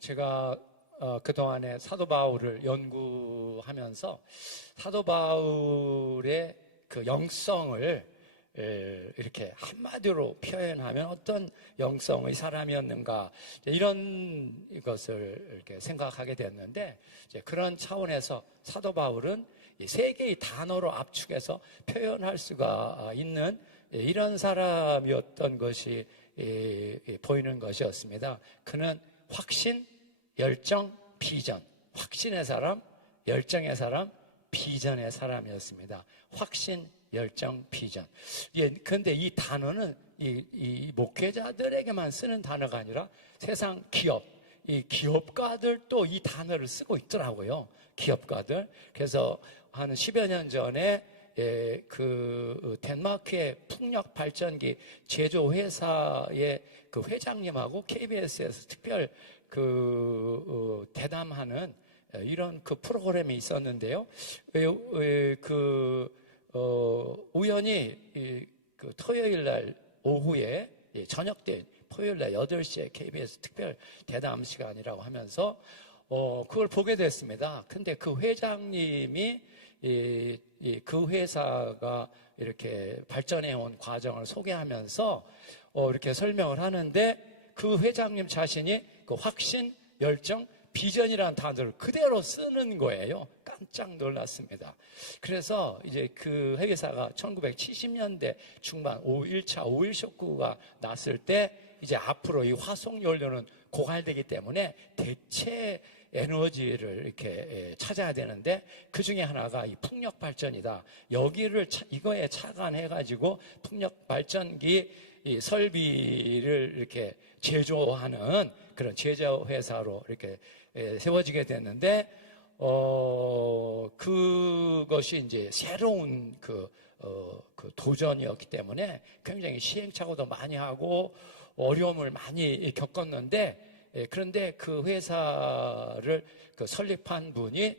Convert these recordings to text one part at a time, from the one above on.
제가 그동안에 사도 바울을 연구하면서 사도 바울의 그 영성을 이렇게 한마디로 표현하면 어떤 영성의 사람이었는가, 이런 것을 이렇게 생각하게 됐는데, 이제 그런 차원에서 사도 바울은 세 개의 단어로 압축해서 표현할 수가 있는 이런 사람이었던 것이 보이는 것이었습니다. 그는 확신, 열정, 비전. 확신의 사람, 열정의 사람, 비전의 사람이었습니다. 확신, 열정, 비전. 그런데 이 단어는 이 목회자들에게만 쓰는 단어가 아니라 세상 기업, 이 기업가들도 이 단어를 쓰고 있더라고요. 기업가들. 그래서 한 10여 년 전에 그 덴마크의 풍력 발전기 제조 회사의 그 회장님하고 KBS에서 특별 대담하는 이런 그 프로그램이 있었는데요. 우연히 그 토요일 날 오후에 저녁 때 토요일 날 8시에 KBS 특별 대담 시간이라고 하면서 그걸 보게 됐습니다. 근데 그 회장님이 그 회사가 이렇게 발전해온 과정을 소개하면서 이렇게 설명을 하는데, 그 회장님 자신이 그 확신, 열정, 비전이라는 단어를 그대로 쓰는 거예요. 깜짝 놀랐습니다. 그래서 이제 그 회사가 1970년대 중반 1차 오일 쇼크가 났을 때 이제 앞으로 이 화석 연료는 고갈되기 때문에 대체 에너지를 이렇게 찾아야 되는데, 그 중에 하나가 이 풍력 발전이다. 이거에 착안해가지고 풍력 발전기 이 설비를 이렇게 제조하는 그런 제조 회사로 이렇게 세워지게 됐는데, 그것이 이제 새로운 그 도전이었기 때문에 굉장히 시행착오도 많이 하고 어려움을 많이 겪었는데, 그런데 그 회사를 설립한 분이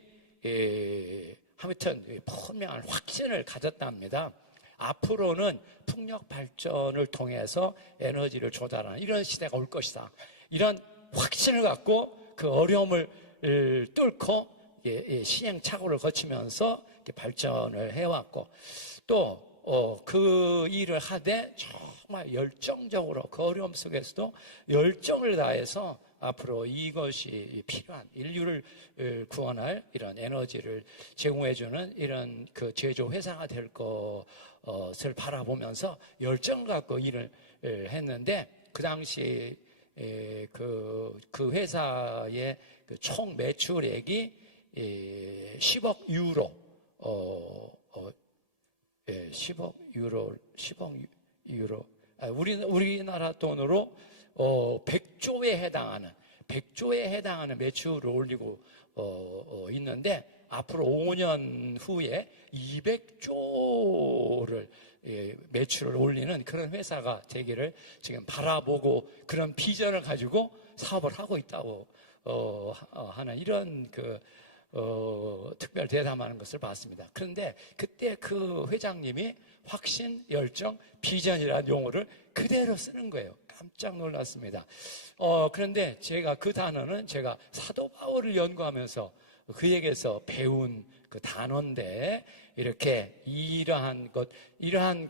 아무튼 분명한 확신을 가졌답니다. 앞으로는 풍력 발전을 통해서 에너지를 조달하는 이런 시대가 올 것이다. 이런 확신을 갖고 그 어려움을 뚫고 시행착오를 거치면서 발전을 해왔고, 또 그 일을 하되 정말 열정적으로 그 어려움 속에서도 열정을 다해서 앞으로 이것이 필요한 인류를 구원할 이런 에너지를 제공해주는 이런 그 제조 회사가 될 것을 바라보면서 열정 갖고 일을 했는데, 그 당시 그 회사의 그 총 매출액이 10억 유로, 10억 유로, 우리나라 돈으로 100조에 해당하는 매출을 올리고 있는데, 앞으로 5년 후에 200조를 매출을 올리는 그런 회사가 되기를 지금 바라보고, 그런 비전을 가지고 사업을 하고 있다고 하는 이런 특별 대담하는 것을 봤습니다. 그런데 그때 그 회장님이 확신, 열정, 비전이라는 용어를 그대로 쓰는 거예요. 깜짝 놀랐습니다. 그런데 제가 그 단어는 제가 사도 바울을 연구하면서 그에게서 배운 그 단어인데, 이렇게 이러한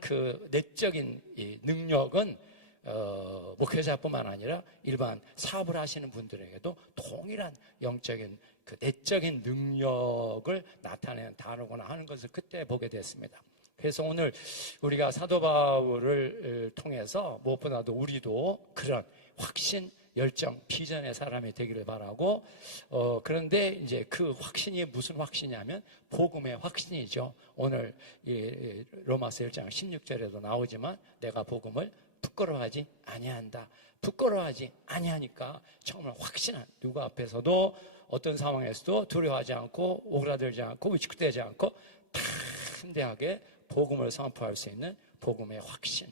그 내적인 이 능력은 목회자뿐만 아니라 일반 사업을 하시는 분들에게도 동일한 영적인 그 내적인 능력을 나타내는 단어구나 하는 것을 그때 보게 됐습니다. 그래서 오늘 우리가 사도 바울을 통해서 무엇보다도 우리도 그런 확신, 열정, 비전의 사람이 되기를 바라고, 그런데 이제 그 확신이 무슨 확신이냐면 복음의 확신이죠. 오늘 로마서 1장 16절에도 나오지만, 내가 복음을 부끄러워하지 아니한다. 부끄러워하지 아니하니까 정말 확신한, 누구 앞에서도 어떤 상황에서도 두려워하지 않고 오그라들지 않고 위축되지 않고 담대하게 복음을 선포할 수 있는 복음의 확신.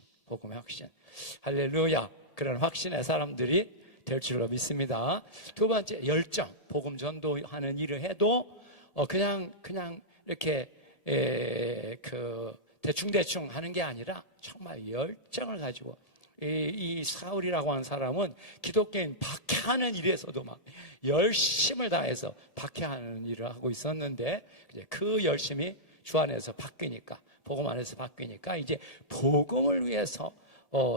할렐루야. 그런 확신의 사람들이 될 줄로 믿습니다. 두 번째, 열정. 복음 전도하는 일을 해도 그냥 이렇게 대충 하는 게 아니라 정말 열정을 가지고 이 사울이라고 하는 사람은 기독교인 박해하는 일에서도 막 열심을 다해서 박해하는 일을 하고 있었는데, 이제 그 열심이 주 안에서 바뀌니까, 복음 안에서 바뀌니까 이제 복음을 위해서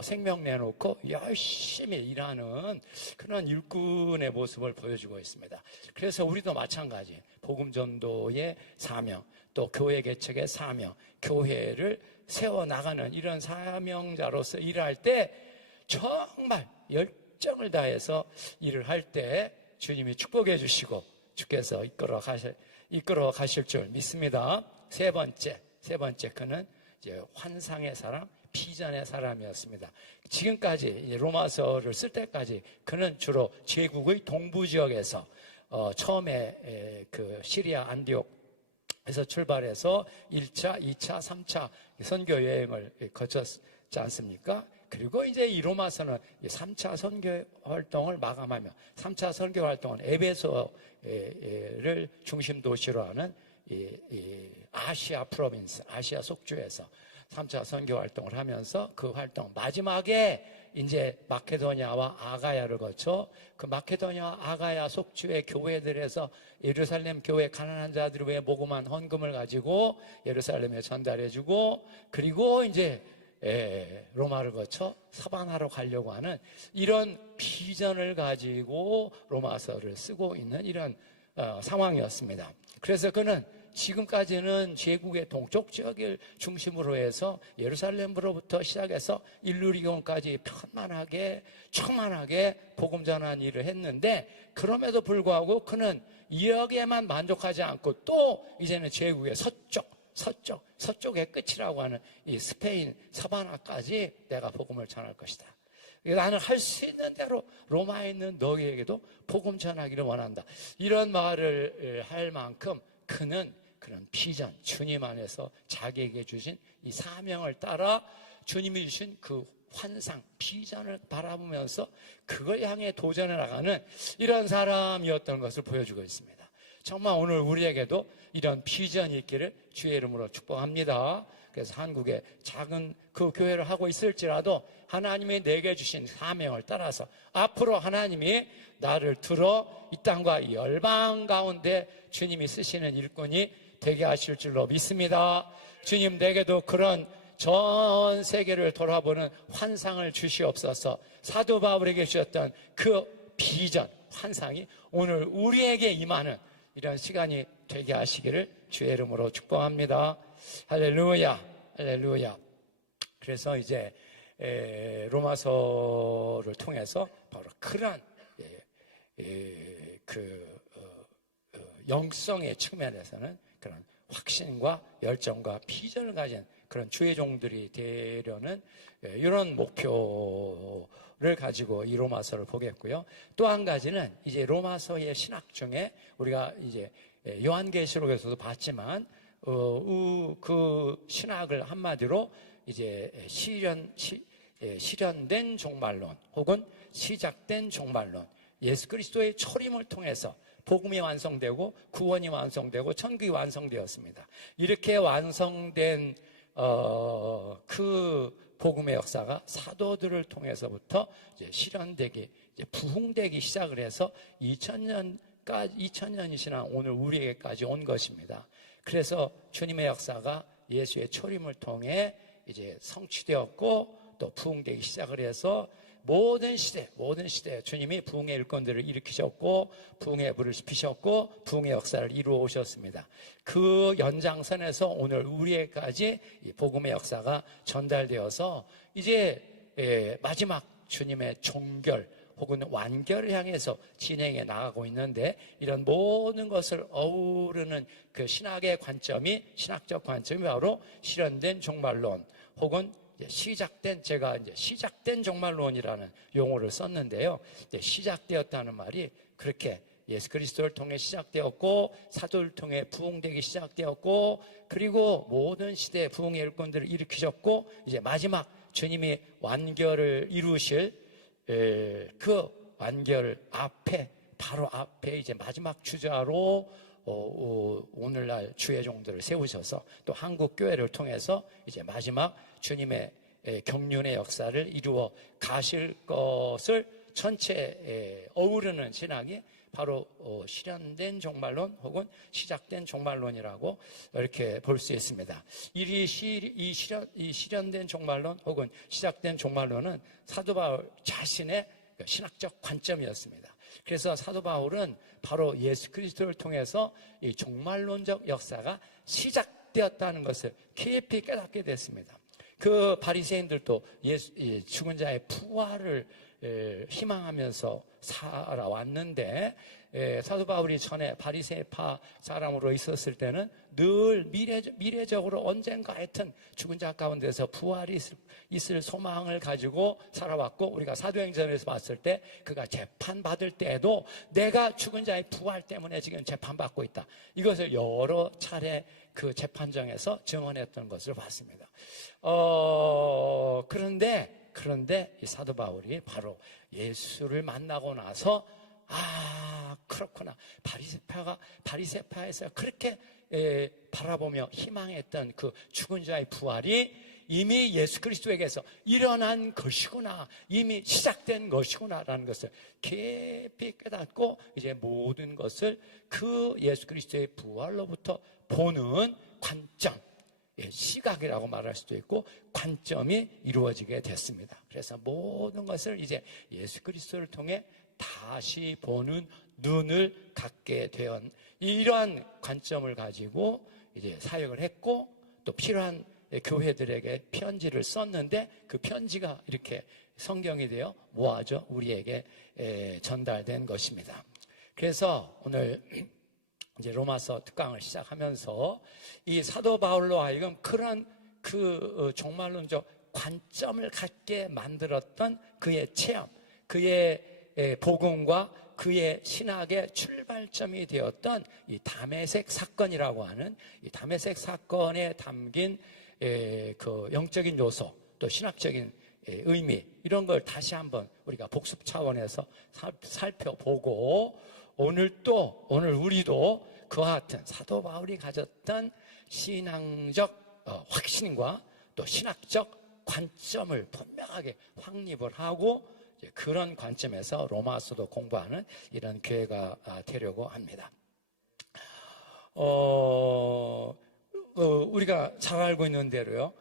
생명 내놓고 열심히 일하는 그런 일꾼의 모습을 보여주고 있습니다. 그래서 우리도 마찬가지, 복음 전도의 사명, 또 교회 개척의 사명, 교회를 세워나가는 이런 사명자로서 일할 때 정말 열정을 다해서 일을 할 때 주님이 축복해 주시고 주께서 이끌어 가실 줄 믿습니다. 세 번째 그는 이제 환상의 사람, 비전의 사람이었습니다. 지금까지 이제 로마서를 쓸 때까지 그는 주로 제국의 동부 지역에서 처음에 그 시리아 안디옥에서 출발해서 1차, 2차, 3차 선교 여행을 거쳤지 않습니까? 그리고 이제 이 로마서는 3차 선교 활동을 마감하며 3차 선교 활동은 에베소를 중심 도시로 하는 이 아시아 프로빈스, 아시아 속주에서 3차 선교 활동을 하면서 그 활동 마지막에 이제 마케도니아와 아가야를 거쳐 그 마케도니아 아가야 속주의 교회들에서 예루살렘 교회 가난한 자들을 위해 모금한 헌금을 가지고 예루살렘에 전달해주고, 그리고 이제 로마를 거쳐 사바나로 가려고 하는 이런 비전을 가지고 로마서를 쓰고 있는 이런 상황이었습니다. 그래서 그는 지금까지는 제국의 동쪽 지역을 중심으로 해서 예루살렘으로부터 시작해서 일루리온까지 편만하게 충만하게 복음 전한 일을 했는데, 그럼에도 불구하고 그는 여기에만 만족하지 않고 또 이제는 제국의 서쪽의 끝이라고 하는 이 스페인 사바나까지 내가 복음을 전할 것이다. 나는 할 수 있는 대로 로마에 있는 너희에게도 복음 전하기를 원한다. 이런 말을 할 만큼 그는 그런 비전, 주님 안에서 자기에게 주신 이 사명을 따라 주님이 주신 그 환상, 비전을 바라보면서 그걸 향해 도전해 나가는 이런 사람이었던 것을 보여주고 있습니다. 정말 오늘 우리에게도 이런 비전이 있기를 주의 이름으로 축복합니다. 그래서 한국에 작은 그 교회를 하고 있을지라도 하나님이 내게 주신 사명을 따라서 앞으로 하나님이 나를 들어 이 땅과 열방 가운데 주님이 쓰시는 일꾼이 되게 하실 줄로 믿습니다. 주님, 내게도 그런 전 세계를 돌아보는 환상을 주시옵소서. 사도 바울에게 주셨던 그 비전, 환상이 오늘 우리에게 임하는 이런 시간이 되게 하시기를 주의 이름으로 축복합니다. 할렐루야, 할렐루야. 그래서 이제 로마서를 통해서 바로 그런 영성의 측면에서는 그런 확신과 열정과 비전을 가진 그런 주의 종들이 되려는 이런 목표를 가지고 이 로마서를 보겠고요. 또 한 가지는 이제 로마서의 신학 중에 우리가 이제 요한계시록에서도 봤지만 그 신학을 한마디로 이제 실현된 종말론 혹은 시작된 종말론, 예수 그리스도의 초림을 통해서 복음이 완성되고 구원이 완성되고 천국이 완성되었습니다. 이렇게 완성된 그 복음의 역사가 사도들을 통해서부터 이제 실현되기, 이제 부흥되기 시작을 해서 2000년이 지난 오늘 우리에게까지 온 것입니다. 그래서 주님의 역사가 예수의 초림을 통해 이제 성취되었고 또 부흥되기 시작을 해서 모든 시대 주님이 부흥의 일꾼들을 일으키셨고 부흥의 불을 지피셨고 부흥의 역사를 이루어 오셨습니다. 그 연장선에서 오늘 우리에게까지 이 복음의 역사가 전달되어서 이제 마지막 주님의 종결 혹은 완결을 향해서 진행해 나가고 있는데, 이런 모든 것을 어우르는 그 신학적 관점이 바로 실현된 종말론 혹은 제가 이제 시작된 종말론이라는 용어를 썼는데요. 시작되었다는 말이 그렇게 예수 그리스도를 통해 시작되었고 사도를 통해 부흥되기 시작되었고 그리고 모든 시대의 부흥의 일꾼들을 일으키셨고 이제 마지막 주님이 완결을 이루실 그 완결 앞에 바로 앞에 이제 마지막 주자로 오늘날 주의 종들을 세우셔서 또 한국 교회를 통해서 이제 마지막 주님의 경륜의 역사를 이루어 가실 것을 전체에 어우르는 신학이 바로 실현된 종말론 혹은 시작된 종말론이라고 이렇게 볼 수 있습니다. 이 실현된 종말론 혹은 시작된 종말론은 사도 바울 자신의 신학적 관점이었습니다. 그래서 사도 바울은 바로 예수 그리스도를 통해서 이 종말론적 역사가 시작되었다는 것을 깊이 깨닫게 됐습니다. 그 바리새인들도 죽은 자의 부활을 희망하면서 살아왔는데, 사도 바울이 전에 바리새파 사람으로 있었을 때는 늘 미래적으로 언젠가 하여튼 죽은 자 가운데서 부활이 있을 소망을 가지고 살아왔고, 우리가 사도행전에서 봤을 때 그가 재판받을 때에도 내가 죽은 자의 부활 때문에 지금 재판받고 있다, 이것을 여러 차례 그 재판정에서 증언했던 것을 봤습니다. 그런데 이 사도 바울이 바로 예수를 만나고 나서 그렇구나, 바리새파에서 그렇게 바라보며 희망했던 그 죽은 자의 부활이 이미 예수 그리스도에게서 일어난 것이구나, 이미 시작된 것이구나라는 것을 깊이 깨닫고 이제 모든 것을 그 예수 그리스도의 부활로부터 보는 관점, 시각이라고 말할 수도 있고 관점이 이루어지게 됐습니다. 그래서 모든 것을 이제 예수 그리스도를 통해 다시 보는 눈을 갖게 된 이러한 관점을 가지고 이제 사역을 했고, 또 필요한 교회들에게 편지를 썼는데 그 편지가 이렇게 성경이 되어 모아져 우리에게 전달된 것입니다. 그래서 오늘 이제 로마서 특강을 시작하면서 이 사도 바울로 하여금 그런 그 종말론적 관점을 갖게 만들었던 그의 체험, 그의 복음과 그의 신학의 출발점이 되었던 이 다메섹 사건이라고 하는 이 다메섹 사건에 담긴 그 영적인 요소, 또 신학적인 의미, 이런 걸 다시 한번 우리가 복습 차원에서 살펴보고, 오늘 우리도 그와 같은 사도 바울이 가졌던 신앙적 확신과 또 신학적 관점을 분명하게 확립을 하고 그런 관점에서 로마서도 공부하는 이런 교회가 되려고 합니다. 우리가 잘 알고 있는 대로요,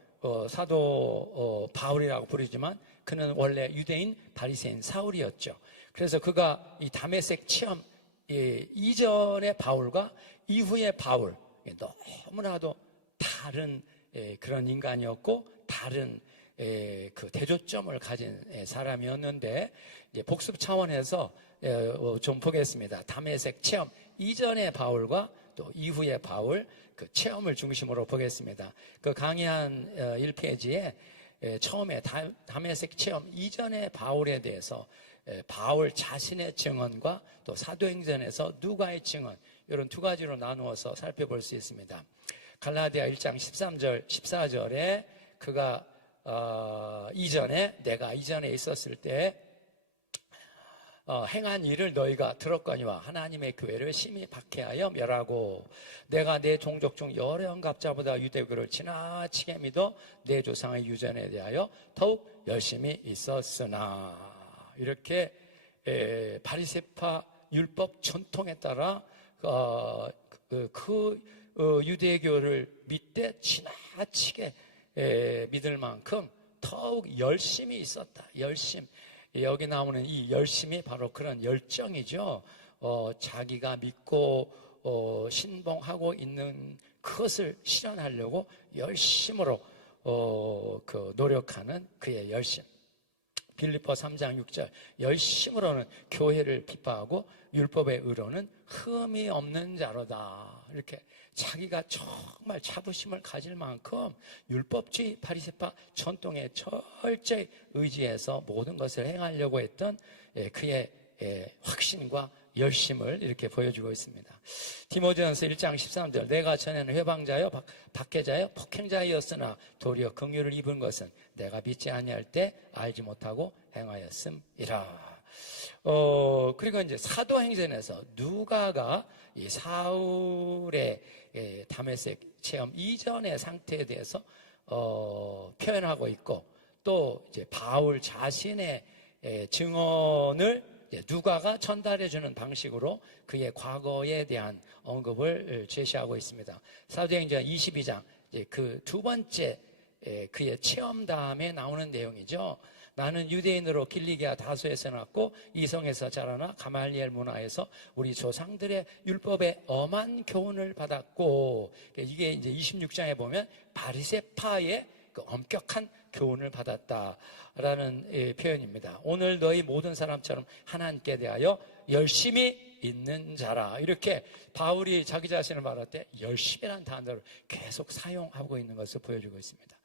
사도 바울이라고 부르지만 그는 원래 유대인 바리새인 사울이었죠. 그래서 그가 이 다메섹 체험 이전의 바울과 이후의 바울, 너무나도 다른 그런 인간이었고 다른 그 대조점을 가진 사람이었는데, 이제 복습 차원에서 좀 보겠습니다. 다메섹 체험 이전의 바울과 또 이후의 바울, 그 체험을 중심으로 보겠습니다. 그 강의한 1페이지에 처음에 다메섹 체험 이전의 바울에 대해서 바울 자신의 증언과 또 사도행전에서 누가의 증언, 이런 두 가지로 나누어서 살펴볼 수 있습니다. 갈라디아 1장 13절, 14절에 그가 내가 이전에 있었을 때 행한 일을 너희가 들었거니와 하나님의 교회를 심히 박해하여 멸하고, 내가 내 종족 중 여러 영갑자보다 유대교를 지나치게 믿어 내 조상의 유전에 대하여 더욱 열심히 있었으나, 이렇게 바리새파 율법 전통에 따라 유대교를 믿되 지나치게 믿을 만큼 더욱 열심히 있었다. 여기 나오는 이 열심이 바로 그런 열정이죠. 자기가 믿고 신봉하고 있는 그것을 실현하려고 열심으로 노력하는 그의 열심. 빌립보 3장 6절, 열심으로는 교회를 비파하고 율법의 의로는 흠이 없는 자로다. 이렇게 자기가 정말 자부심을 가질 만큼 율법주의 바리새파 전통에 철저히 의지해서 모든 것을 행하려고 했던 그의 확신과 열심을 이렇게 보여주고 있습니다. 디모데전서 1장 13절, 내가 전에는 회방자여 박해자여 폭행자였으나 도리어 긍휼을 입은 것은 내가 믿지 아니할 때 알지 못하고 행하였음이라. 그리고 이제 사도행전에서 누가가 이 사울의 다메섹 체험 이전의 상태에 대해서 표현하고 있고, 또 이제 바울 자신의 증언을 누가가 전달해주는 방식으로 그의 과거에 대한 언급을 제시하고 있습니다. 사도행전 22장 그 두 번째 그의 체험담에 나오는 내용이죠. 나는 유대인으로 길리기아 다소에서 났고 이성에서 자라나 가말리엘 문화에서 우리 조상들의 율법에 엄한 교훈을 받았고, 이게 이제 26장에 보면 바리새파의 그 엄격한 교훈을 받았다라는 표현입니다. 오늘 너희 모든 사람처럼 하나님께 대하여 열심히 있는 자라, 이렇게 바울이 자기 자신을 말할 때 열심이라는 단어를 계속 사용하고 있는 것을 보여주고 있습니다.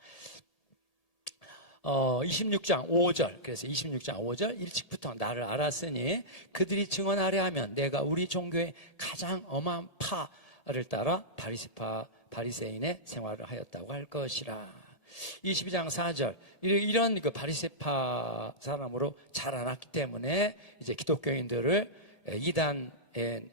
26장 5절, 그래서 26장 5절 일찍부터 나를 알았으니 그들이 증언하려 하면 내가 우리 종교의 가장 엄한 파를 따라 바리새인의 생활을 하였다고 할 것이라. 22장 4절, 이런 그 바리새파 사람으로 자라났기 때문에 이제 기독교인들을 이단의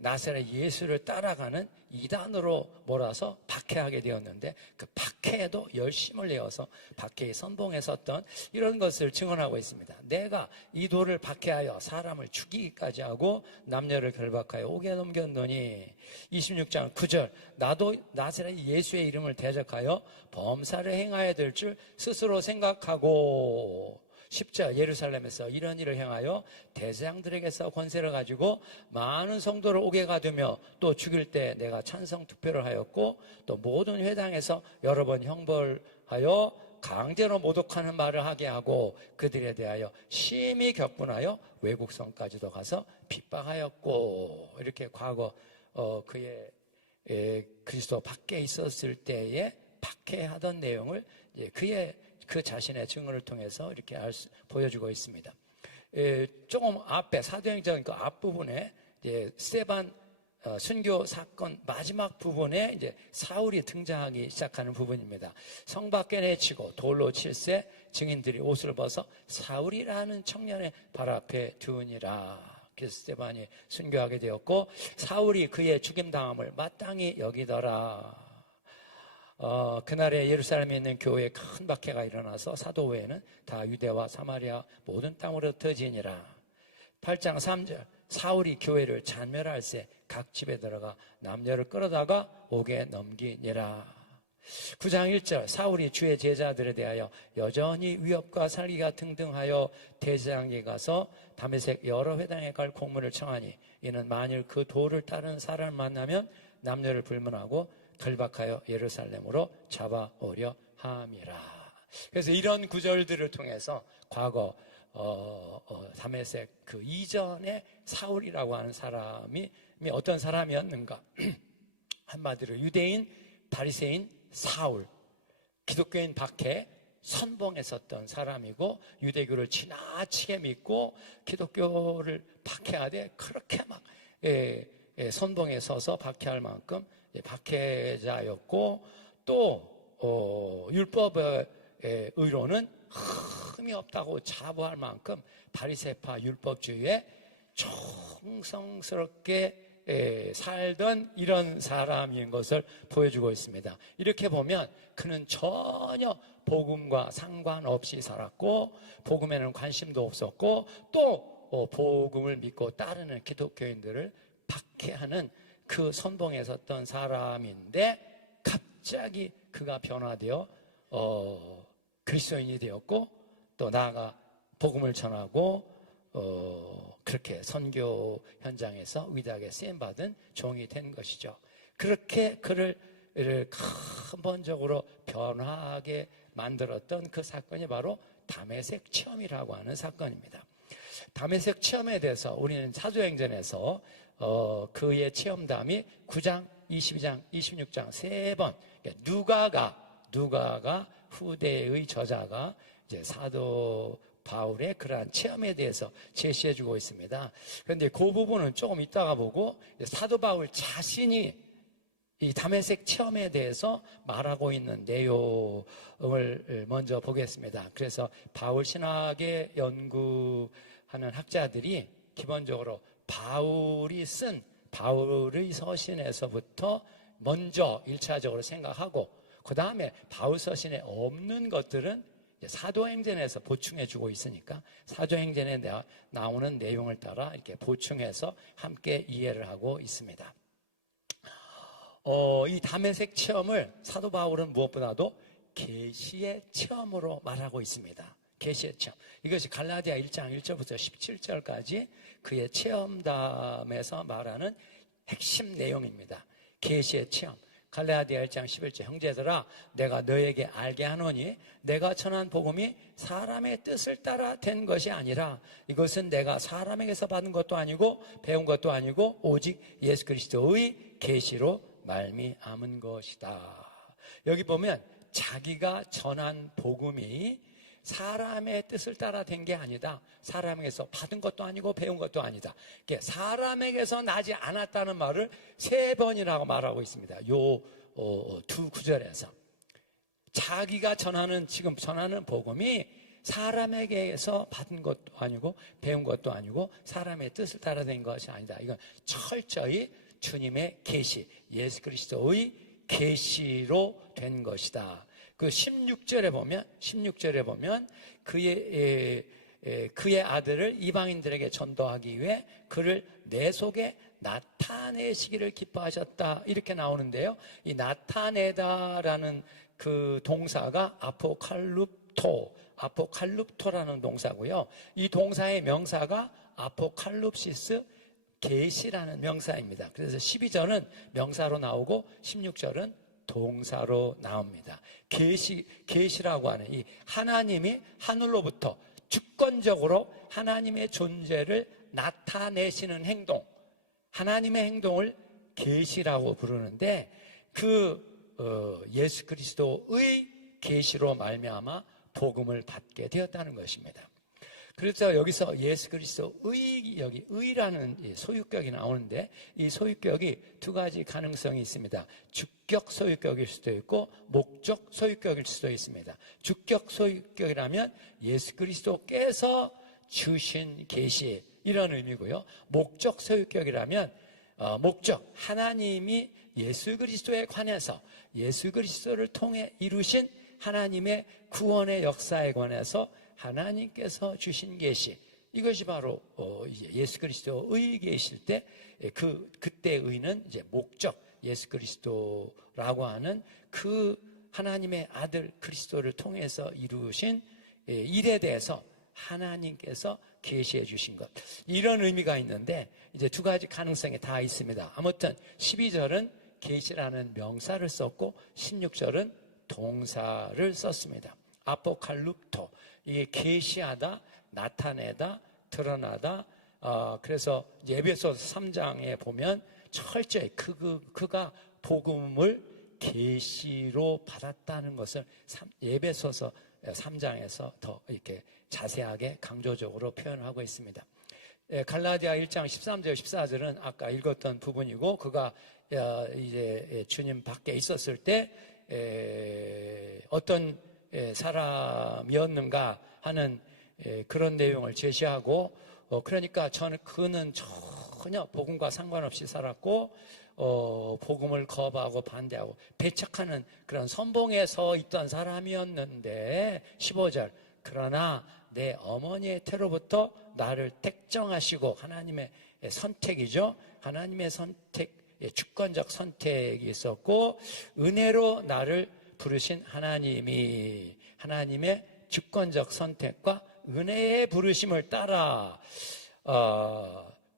나사렛 예수를 따라가는 이단으로 몰아서 박해하게 되었는데, 그 박해에도 열심을 내어서 박해의 선봉에 섰던 이런 것을 증언하고 있습니다. 내가 이 돌을 박해하여 사람을 죽이기까지 하고 남녀를 결박하여 옥에 넘겼노니. 26장 9절, 나도 나사렛 예수의 이름을 대적하여 범사를 행하여야 될 줄 스스로 생각하고. 10절, 예루살렘에서 이런 일을 행하여 대제사장들에게서 권세를 가지고 많은 성도를 옥에 가두며 또 죽일 때 내가 찬성 투표를 하였고 또 모든 회당에서 여러 번 형벌하여 강제로 모독하는 말을 하게 하고 그들에 대하여 심히 격분하여 외국성까지도 가서 핍박하였고. 이렇게 과거 그의 그리스도 밖에 있었을 때에 박해하던 내용을 그의 그 자신의 증언을 통해서 이렇게 보여주고 있습니다. 조금 앞에 사도행전 그 앞부분에 스데반 순교 사건 마지막 부분에 이제 사울이 등장하기 시작하는 부분입니다. 성 밖에 내치고 돌로 칠세 증인들이 옷을 벗어 사울이라는 청년의 발 앞에 두니라. 그래서 스데반이 순교하게 되었고 사울이 그의 죽임당함을 마땅히 여기더라. 그날에 예루살렘에 있는 교회에 큰 박해가 일어나서 사도 외에는 다 유대와 사마리아 모든 땅으로 흩어지니라. 8장 3절, 사울이 교회를 잔멸할새 각 집에 들어가 남녀를 끌어다가 옥에 넘기니라. 9장 1절, 사울이 주의 제자들에 대하여 여전히 위협과 살기가 등등하여 대제사장에게 가서 다메섹 여러 회당에 갈 공문을 청하니 이는 만일 그 도를 따르는 사람을 만나면 남녀를 불문하고 결박하여 예루살렘으로 잡아오려 함이라. 그래서 이런 구절들을 통해서 과거 다메섹 그 이전에 사울이라고 하는 사람이 어떤 사람이었는가? 한마디로 유대인, 바리새인, 사울, 기독교인 박해 선봉에 섰던 사람이고 유대교를 지나치게 믿고 기독교를 박해하되 그렇게 막 선봉에 서서 박해할 만큼 박해자였고 또 율법의 의로는 흠이 없다고 자부할 만큼 바리새파 율법주의에 정성스럽게 살던 이런 사람인 것을 보여주고 있습니다. 이렇게 보면 그는 전혀 복음과 상관없이 살았고 복음에는 관심도 없었고 또 복음을 믿고 따르는 기독교인들을 박해하는 그 선봉에 섰던 사람인데 갑자기 그가 변화되어 그리스도인이 되었고 또 나아가 복음을 전하고 그렇게 선교 현장에서 위대하게 쓰임받은 종이 된 것이죠. 그렇게 그를 근본적으로 변화하게 만들었던 그 사건이 바로 다메섹 체험이라고 하는 사건입니다. 다메섹 체험에 대해서 우리는 사도행전에서 그의 체험담이 9장, 22장, 26장 세 번 누가가 후대의 저자가 이제 사도 바울의 그러한 체험에 대해서 제시해주고 있습니다. 그런데 그 부분은 조금 이따가 보고 사도 바울 자신이 이 다메섹 체험에 대해서 말하고 있는 내용을 먼저 보겠습니다. 그래서 바울 신학에 연구하는 학자들이 기본적으로 바울의 서신에서부터 먼저 1차적으로 생각하고 그 다음에 바울 서신에 없는 것들은 사도행전에서 보충해주고 있으니까 사도행전에 나오는 내용을 따라 이렇게 보충해서 함께 이해를 하고 있습니다. 이 다메섹 체험을 사도 바울은 무엇보다도 계시의 체험으로 말하고 있습니다. 계시의 체험. 이것이 갈라디아 1장 1절부터 17절까지 그의 체험담에서 말하는 핵심 내용입니다. 계시의 체험. 갈라디아 1장 11절 형제들아 내가 너에게 알게 하노니 내가 전한 복음이 사람의 뜻을 따라 된 것이 아니라 이것은 내가 사람에게서 받은 것도 아니고 배운 것도 아니고 오직 예수 그리스도의 계시로 말미암은 것이다. 여기 보면 자기가 전한 복음이 사람의 뜻을 따라 된 게 아니다. 사람에게서 받은 것도 아니고 배운 것도 아니다. 사람에게서 나지 않았다는 말을 3번이라고 말하고 있습니다. 요 두 구절에서 자기가 지금 전하는 복음이 사람에게서 받은 것도 아니고 배운 것도 아니고 사람의 뜻을 따라 된 것이 아니다. 이건 철저히 주님의 계시, 예수 그리스도의 계시로 된 것이다. 그 16절에 보면 그의 아들을 이방인들에게 전도하기 위해 그를 내 속에 나타내시기를 기뻐하셨다. 이렇게 나오는데요. 이 나타내다라는 그 동사가 아포칼룹토라는 동사고요. 이 동사의 명사가 아포칼룹시스 계시라는 명사입니다. 그래서 12절은 명사로 나오고 16절은 동사로 나옵니다. 계시라고 하는 이 하나님이 하늘로부터 주권적으로 하나님의 존재를 나타내시는 행동, 하나님의 행동을 계시라고 부르는데 예수 그리스도의 계시로 말미암아 복음을 받게 되었다는 것입니다. 그래서 여기서 예수 그리스도의 여기 의라는 소유격이 나오는데 이 소유격이 2가지 가능성이 있습니다. 주격 소유격일 수도 있고 목적 소유격일 수도 있습니다. 주격 소유격이라면 예수 그리스도께서 주신 계시 이런 의미고요. 목적 소유격이라면 목적 하나님이 예수 그리스도에 관해서 예수 그리스도를 통해 이루신 하나님의 구원의 역사에 관해서 하나님께서 주신 계시 이것이 바로 이제 예수 그리스도의 계실 때 그때 의는 이제 목적 예수 그리스도라고 하는 그 하나님의 아들 그리스도를 통해서 이루신 일에 대해서 하나님께서 계시해 주신 것 이런 의미가 있는데 이제 2가지 가능성이 다 있습니다. 아무튼 12절은 계시라는 명사를 썼고 16절은 동사를 썼습니다. 아포칼룹토 이게 계시하다, 나타내다, 드러나다. 그래서 에베소서 3장에 보면 철저히 그가 복음을 계시로 받았다는 것을 에베소서 3장에서 더 이렇게 자세하게 강조적으로 표현하고 있습니다. 갈라디아 1장 13절 14절은 아까 읽었던 부분이고 그가 이제 주님 밖에 있었을 때 어떤 사람이었는가 하는 그런 내용을 제시하고 그러니까 그는 전혀 복음과 상관없이 살았고 복음을 거부하고 반대하고 배척하는 그런 선봉에 서 있던 사람이었는데 15절 그러나 내 어머니의 태로부터 나를 택정하시고 하나님의 선택이죠. 하나님의 선택 주권적 선택이 있었고 은혜로 나를 부르신 하나님이 하나님의 주권적 선택과 은혜의 부르심을 따라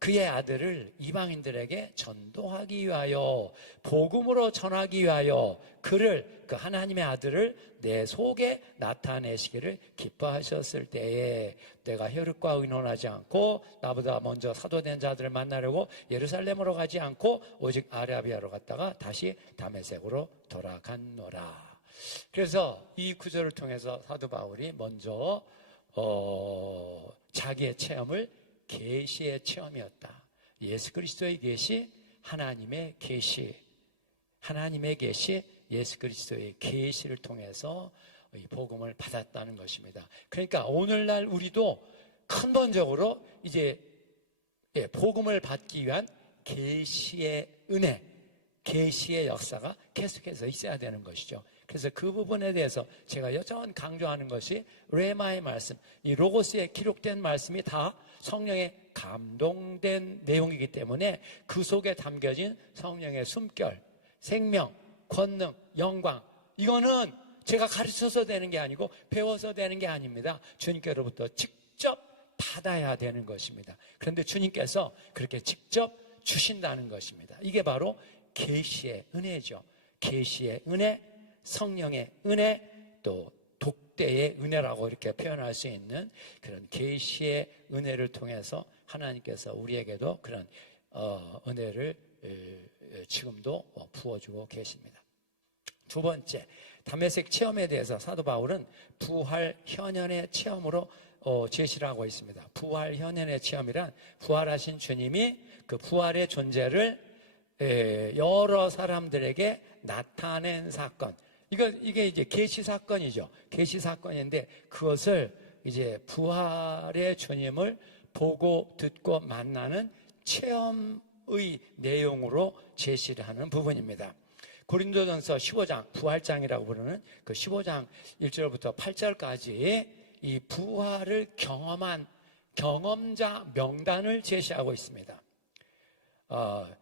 그의 아들을 이방인들에게 전도하기 위하여 복음으로 전하기 위하여 그 하나님의 아들을 내 속에 나타내시기를 기뻐하셨을 때에 내가 혈육과 의논하지 않고 나보다 먼저 사도된 자들을 만나려고 예루살렘으로 가지 않고 오직 아라비아로 갔다가 다시 다메섹으로 돌아갔노라. 그래서 이 구절을 통해서 사도 바울이 먼저 자기의 체험을 계시의 체험이었다. 예수 그리스도의 계시, 하나님의 계시, 예수 그리스도의 계시를 통해서 이 복음을 받았다는 것입니다. 그러니까 오늘날 우리도 근본적으로 이제 복음을 받기 위한 계시의 은혜, 계시의 역사가 계속해서 있어야 되는 것이죠. 그래서 그 부분에 대해서 제가 여전히 강조하는 것이 레마의 말씀, 이 로고스에 기록된 말씀이 다 성령의 감동된 내용이기 때문에 그 속에 담겨진 성령의 숨결, 생명, 권능, 영광, 이거는 제가 가르쳐서 되는 게 아니고 배워서 되는 게 아닙니다. 주님께로부터 직접 받아야 되는 것입니다. 그런데 주님께서 그렇게 직접 주신다는 것입니다. 이게 바로 계시의 은혜죠. 계시의 은혜, 성령의 은혜, 또 독대의 은혜라고 이렇게 표현할 수 있는 그런 계시의 은혜를 통해서 하나님께서 우리에게도 그런 은혜를 지금도 부어주고 계십니다. 두 번째, 담메색 체험에 대해서 사도 바울은 부활 현현의 체험으로 제시를 하고 있습니다. 부활 현현의 체험이란 부활하신 주님이 그 부활의 존재를 여러 사람들에게 나타낸 사건. 이게 이제 계시 사건이죠. 계시 사건인데 그것을 이제 부활의 주님을 보고 듣고 만나는 체험의 내용으로 제시를 하는 부분입니다. 고린도전서 15장, 부활장이라고 부르는 그 15장 1절부터 8절까지 이 부활을 경험한 경험자 명단을 제시하고 있습니다.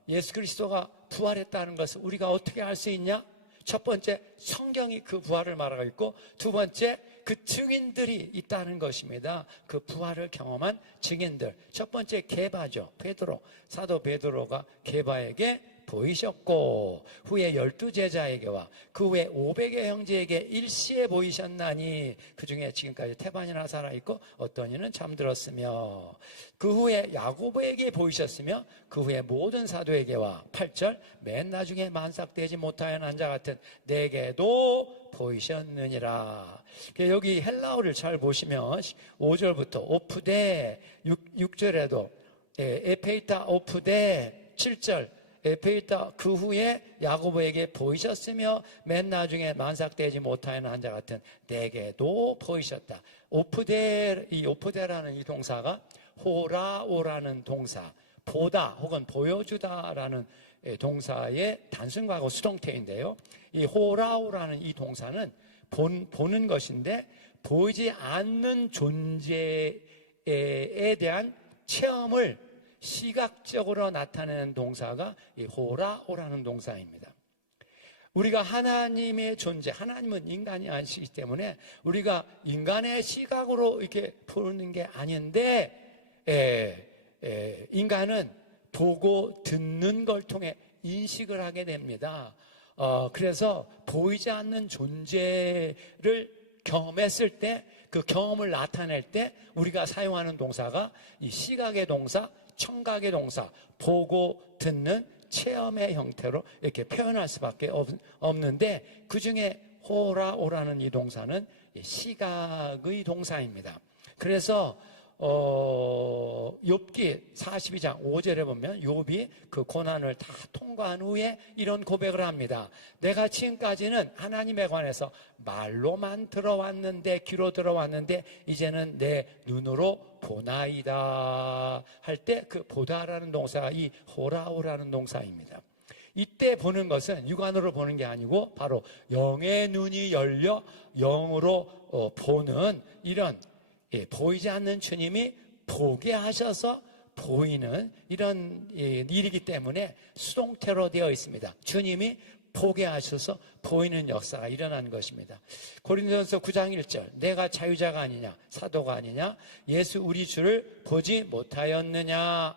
예수 그리스도가 부활했다는 것을 우리가 어떻게 알 수 있냐? 첫 번째, 성경이 그 부활을 말하고 있고, 두 번째, 그 증인들이 있다는 것입니다. 그 부활을 경험한 증인들. 첫 번째, 게바죠. 베드로. 사도 베드로가 게바에게 보이셨고, 후에 12제자에게와 그 후에 500의 형제에게 일시에 보이셨나니 그 중에 지금까지 태반이나 살아있고 어떤 이는 잠들었으며, 그 후에 야고보에게 보이셨으며 그 후에 모든 사도에게와 8절 맨 나중에 만삭되지 못하여 난 자 같은 내게도 보이셨느니라. 여기 헬라어를 잘 보시면 5절부터 오프데, 6절에도 에페이타 오프데, 7절 에페이타 그 후에 야고보에게 보이셨으며 맨 나중에 만삭되지 못하여 난 자 같은 내게도 보이셨다. 오프데, 이 오프데라는 이 동사가 호라오라는 동사, 보다 혹은 보여주다라는 동사의 단순과거 수동태인데요. 이 호라오라는 이 동사는 보는 것인데 보이지 않는 존재에 대한 체험을 시각적으로 나타내는 동사가 이 호라오라는 동사입니다. 우리가 하나님의 존재, 하나님은 인간이 아니시기 때문에 우리가 인간의 시각으로 이렇게 보는 게 아닌데, 인간은 보고 듣는 걸 통해 인식을 하게 됩니다. 그래서 보이지 않는 존재를 경험했을 때, 그 경험을 나타낼 때 우리가 사용하는 동사가 이 시각의 동사, 청각의 동사, 보고 듣는 체험의 형태로 이렇게 표현할 수밖에 없는데, 그 중에 호라오라는 이 동사는 시각의 동사입니다. 그래서 욥기 42장 5절에 보면 욥이 그 고난을 다 통과한 후에 이런 고백을 합니다. 내가 지금까지는 하나님에 관해서 말로만 들어왔는데, 귀로 들어왔는데 이제는 내 눈으로 보나이다 할 때 그 보다라는 동사가 이 호라오라는 동사입니다. 이때 보는 것은 육안으로 보는 게 아니고 바로 영의 눈이 열려 영으로 보는 이런, 보이지 않는 주님이 보게 하셔서 보이는 이런 일이기 때문에 수동태로 되어 있습니다. 주님이 보게 하셔서 보이는 역사가 일어나는 것입니다. 고린도전서 9장 1절, 내가 자유자가 아니냐, 사도가 아니냐, 예수 우리 주를 보지 못하였느냐.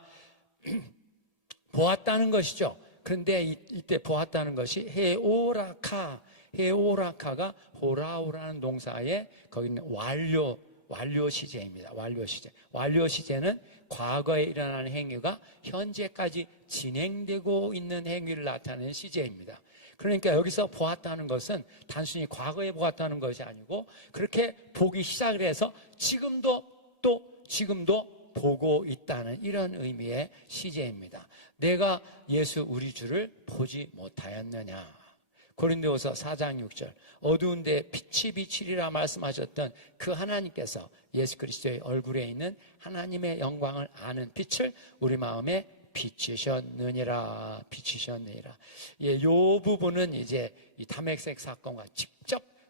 보았다는 것이죠. 그런데 이때 보았다는 것이 헤오라카가 호라오라는 동사에 거기 있는 완료 시제입니다. 완료 시제는 과거에 일어나는 행위가 현재까지 진행되고 있는 행위를 나타내는 시제입니다. 그러니까 여기서 보았다는 것은 단순히 과거에 보았다는 것이 아니고 그렇게 보기 시작을 해서 지금도 보고 있다는 이런 의미의 시제입니다. 내가 예수 우리 주를 보지 못하였느냐. 고린도후서 4장 6절, 어두운데 빛이 비치리라 말씀하셨던 그 하나님께서 예수 그리스도의 얼굴에 있는 하나님의 영광을 아는 빛을 우리 마음에 비치셨느니라. 이 부분은 이제 이 담액색 사건과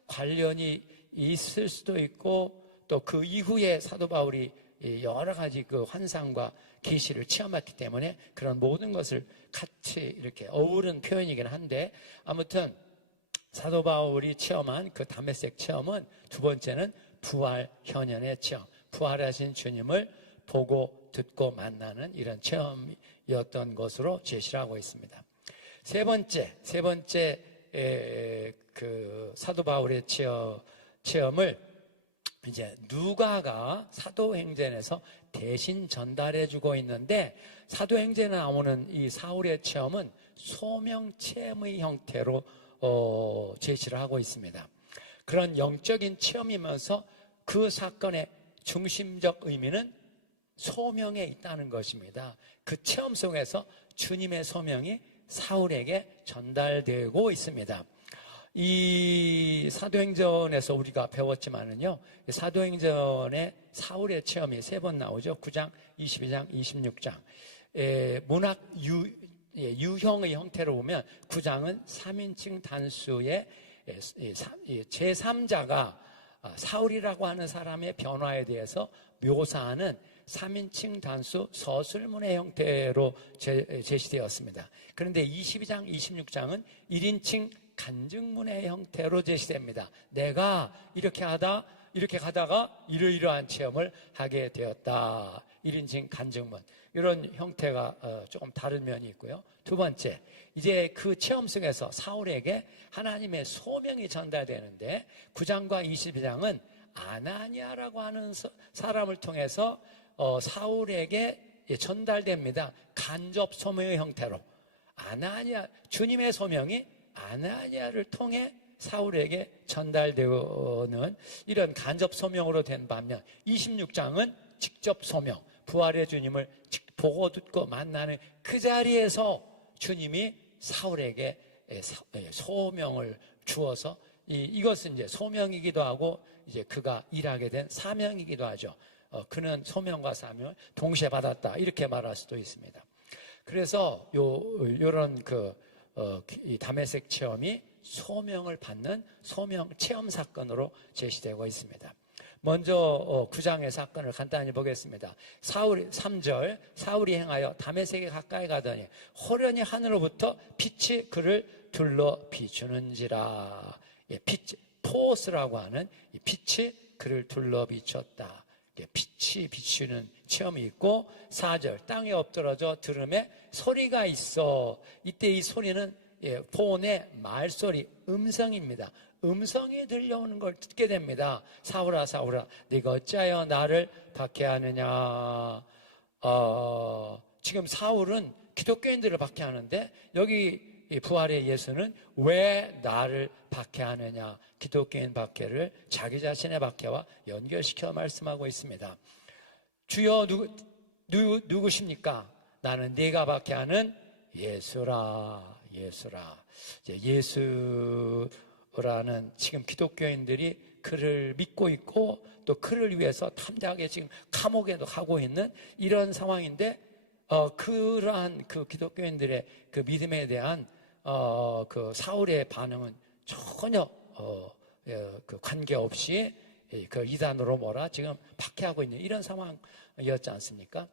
관련이 있을 수도 있고 또 그 이후에 사도 바울이 여러 가지 그 환상과 계시를 체험했기 때문에 그런 모든 것을 같이 이렇게 어우른 표현이긴 한데, 아무튼 사도 바울이 체험한 그 다메섹 체험은 두 번째는 부활 현현의 체험, 부활하신 주님을 보고 듣고 만나는 이런 체험이었던 것으로 제시를 하고 있습니다. 세 번째 그 사도 바울의 체험을 이제 누가가 사도행전에서 대신 전달해주고 있는데, 사도행전에 나오는 이 사울의 체험은 소명체험의 형태로 제시를 하고 있습니다. 그런 영적인 체험이면서 그 사건의 중심적 의미는 소명에 있다는 것입니다. 그 체험 속에서 주님의 소명이 사울에게 전달되고 있습니다. 이 사도행전에서 우리가 배웠지만은요, 사도행전에 사울의 체험이 3번 나오죠. 9장, 22장, 26장. 문학 유형의 형태로 보면 9장은 3인칭 단수의 제3자가 사울이라고 하는 사람의 변화에 대해서 묘사하는 3인칭 단수 서술문의 형태로 제시되었습니다. 그런데 22장, 26장은 1인칭 간증문의 형태로 제시됩니다. 내가 이렇게 가다가 이러이러한 체험을 하게 되었다. 1인칭 간증문. 이런 형태가 조금 다른 면이 있고요. 두 번째, 이제 그 체험 속에서 사울에게 하나님의 소명이 전달되는데 9장과 22장은 아나니아라고 하는 사람을 통해서 사울에게 전달됩니다. 간접 소명의 형태로. 아나니아, 주님의 소명이 아나니아를 통해 사울에게 전달되는 이런 간접 소명으로 된 반면 26장은 직접 소명, 부활의 주님을 보고 듣고 만나는 그 자리에서 주님이 사울에게 소명을 주어서 이것은 이제 소명이기도 하고 이제 그가 일하게 된 사명이기도 하죠. 그는 소명과 사명을 동시에 받았다, 이렇게 말할 수도 있습니다. 그래서 요런 이 다메섹 체험이 소명을 받는 소명 체험 사건으로 제시되고 있습니다. 먼저 9장의 사건을 간단히 보겠습니다. 3절, 사울이 행하여 다메섹에 가까이 가더니 호련히 하늘로부터 빛이 그를 둘러 비추는지라. 빛, 포스라고 하는 이 빛이 그를 둘러 비췄다. 빛이 비추는 체험이 있고, 4절, 땅에 엎드러져 들음에 소리가 있어. 이때 이 소리는 포온의 말소리, 음성입니다. 음성이 들려오는 걸 듣게 됩니다. 사울아 사울아 네가 어찌하여 나를 박해하느냐. 지금 사울은 기독교인들을 박해하는데 여기 부활의 예수는 왜 나를 박해하느냐, 기독교인 박해를 자기 자신의 박해와 연결시켜 말씀하고 있습니다. 주여 누구십니까? 나는 네가 박해하는 예수라. 예수라는 지금 기독교인들이 그를 믿고 있고 또 그를 위해서 탐대하게 지금 감옥에도 가고 있는 이런 상황인데, 그러한 그 기독교인들의 그 믿음에 대한 그 사울의 반응은 전혀 그 관계없이 그 이단으로 몰아 지금 박해하고 있는 이런 상황이었지 않습니까?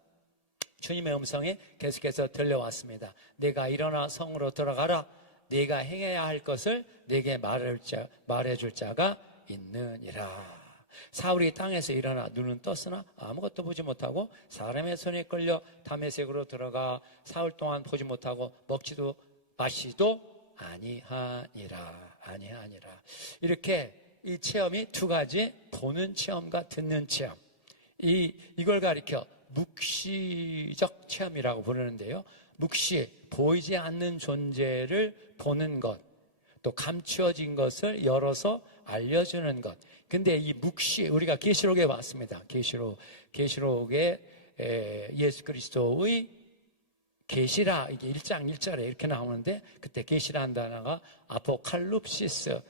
주님의 음성이 계속해서 들려왔습니다. 내가 일어나 성으로 들어가라. 네가 행해야 할 것을 네게 말해줄 자가 있느니라. 사울이 땅에서 일어나 눈은 떴으나 아무것도 보지 못하고 사람의 손에 끌려 다메섹으로 들어가 사흘 동안 보지 못하고 먹지도 마시도 아니하니라. 이렇게 이 체험이 두 가지, 보는 체험과 듣는 체험. 이걸 가리켜 묵시적 체험이라고 부르는데요. 묵시, 보이지 않는 존재를 보는 것, 또 감추어진 것을 열어서 알려주는 것. 근데 이 묵시, 우리가 계시록에 봤습니다. 계시록에 예수 그리스도의 계시라, 이게 1장 1절에 이렇게 나오는데, 그때 계시라는 단어가 아포칼립시스.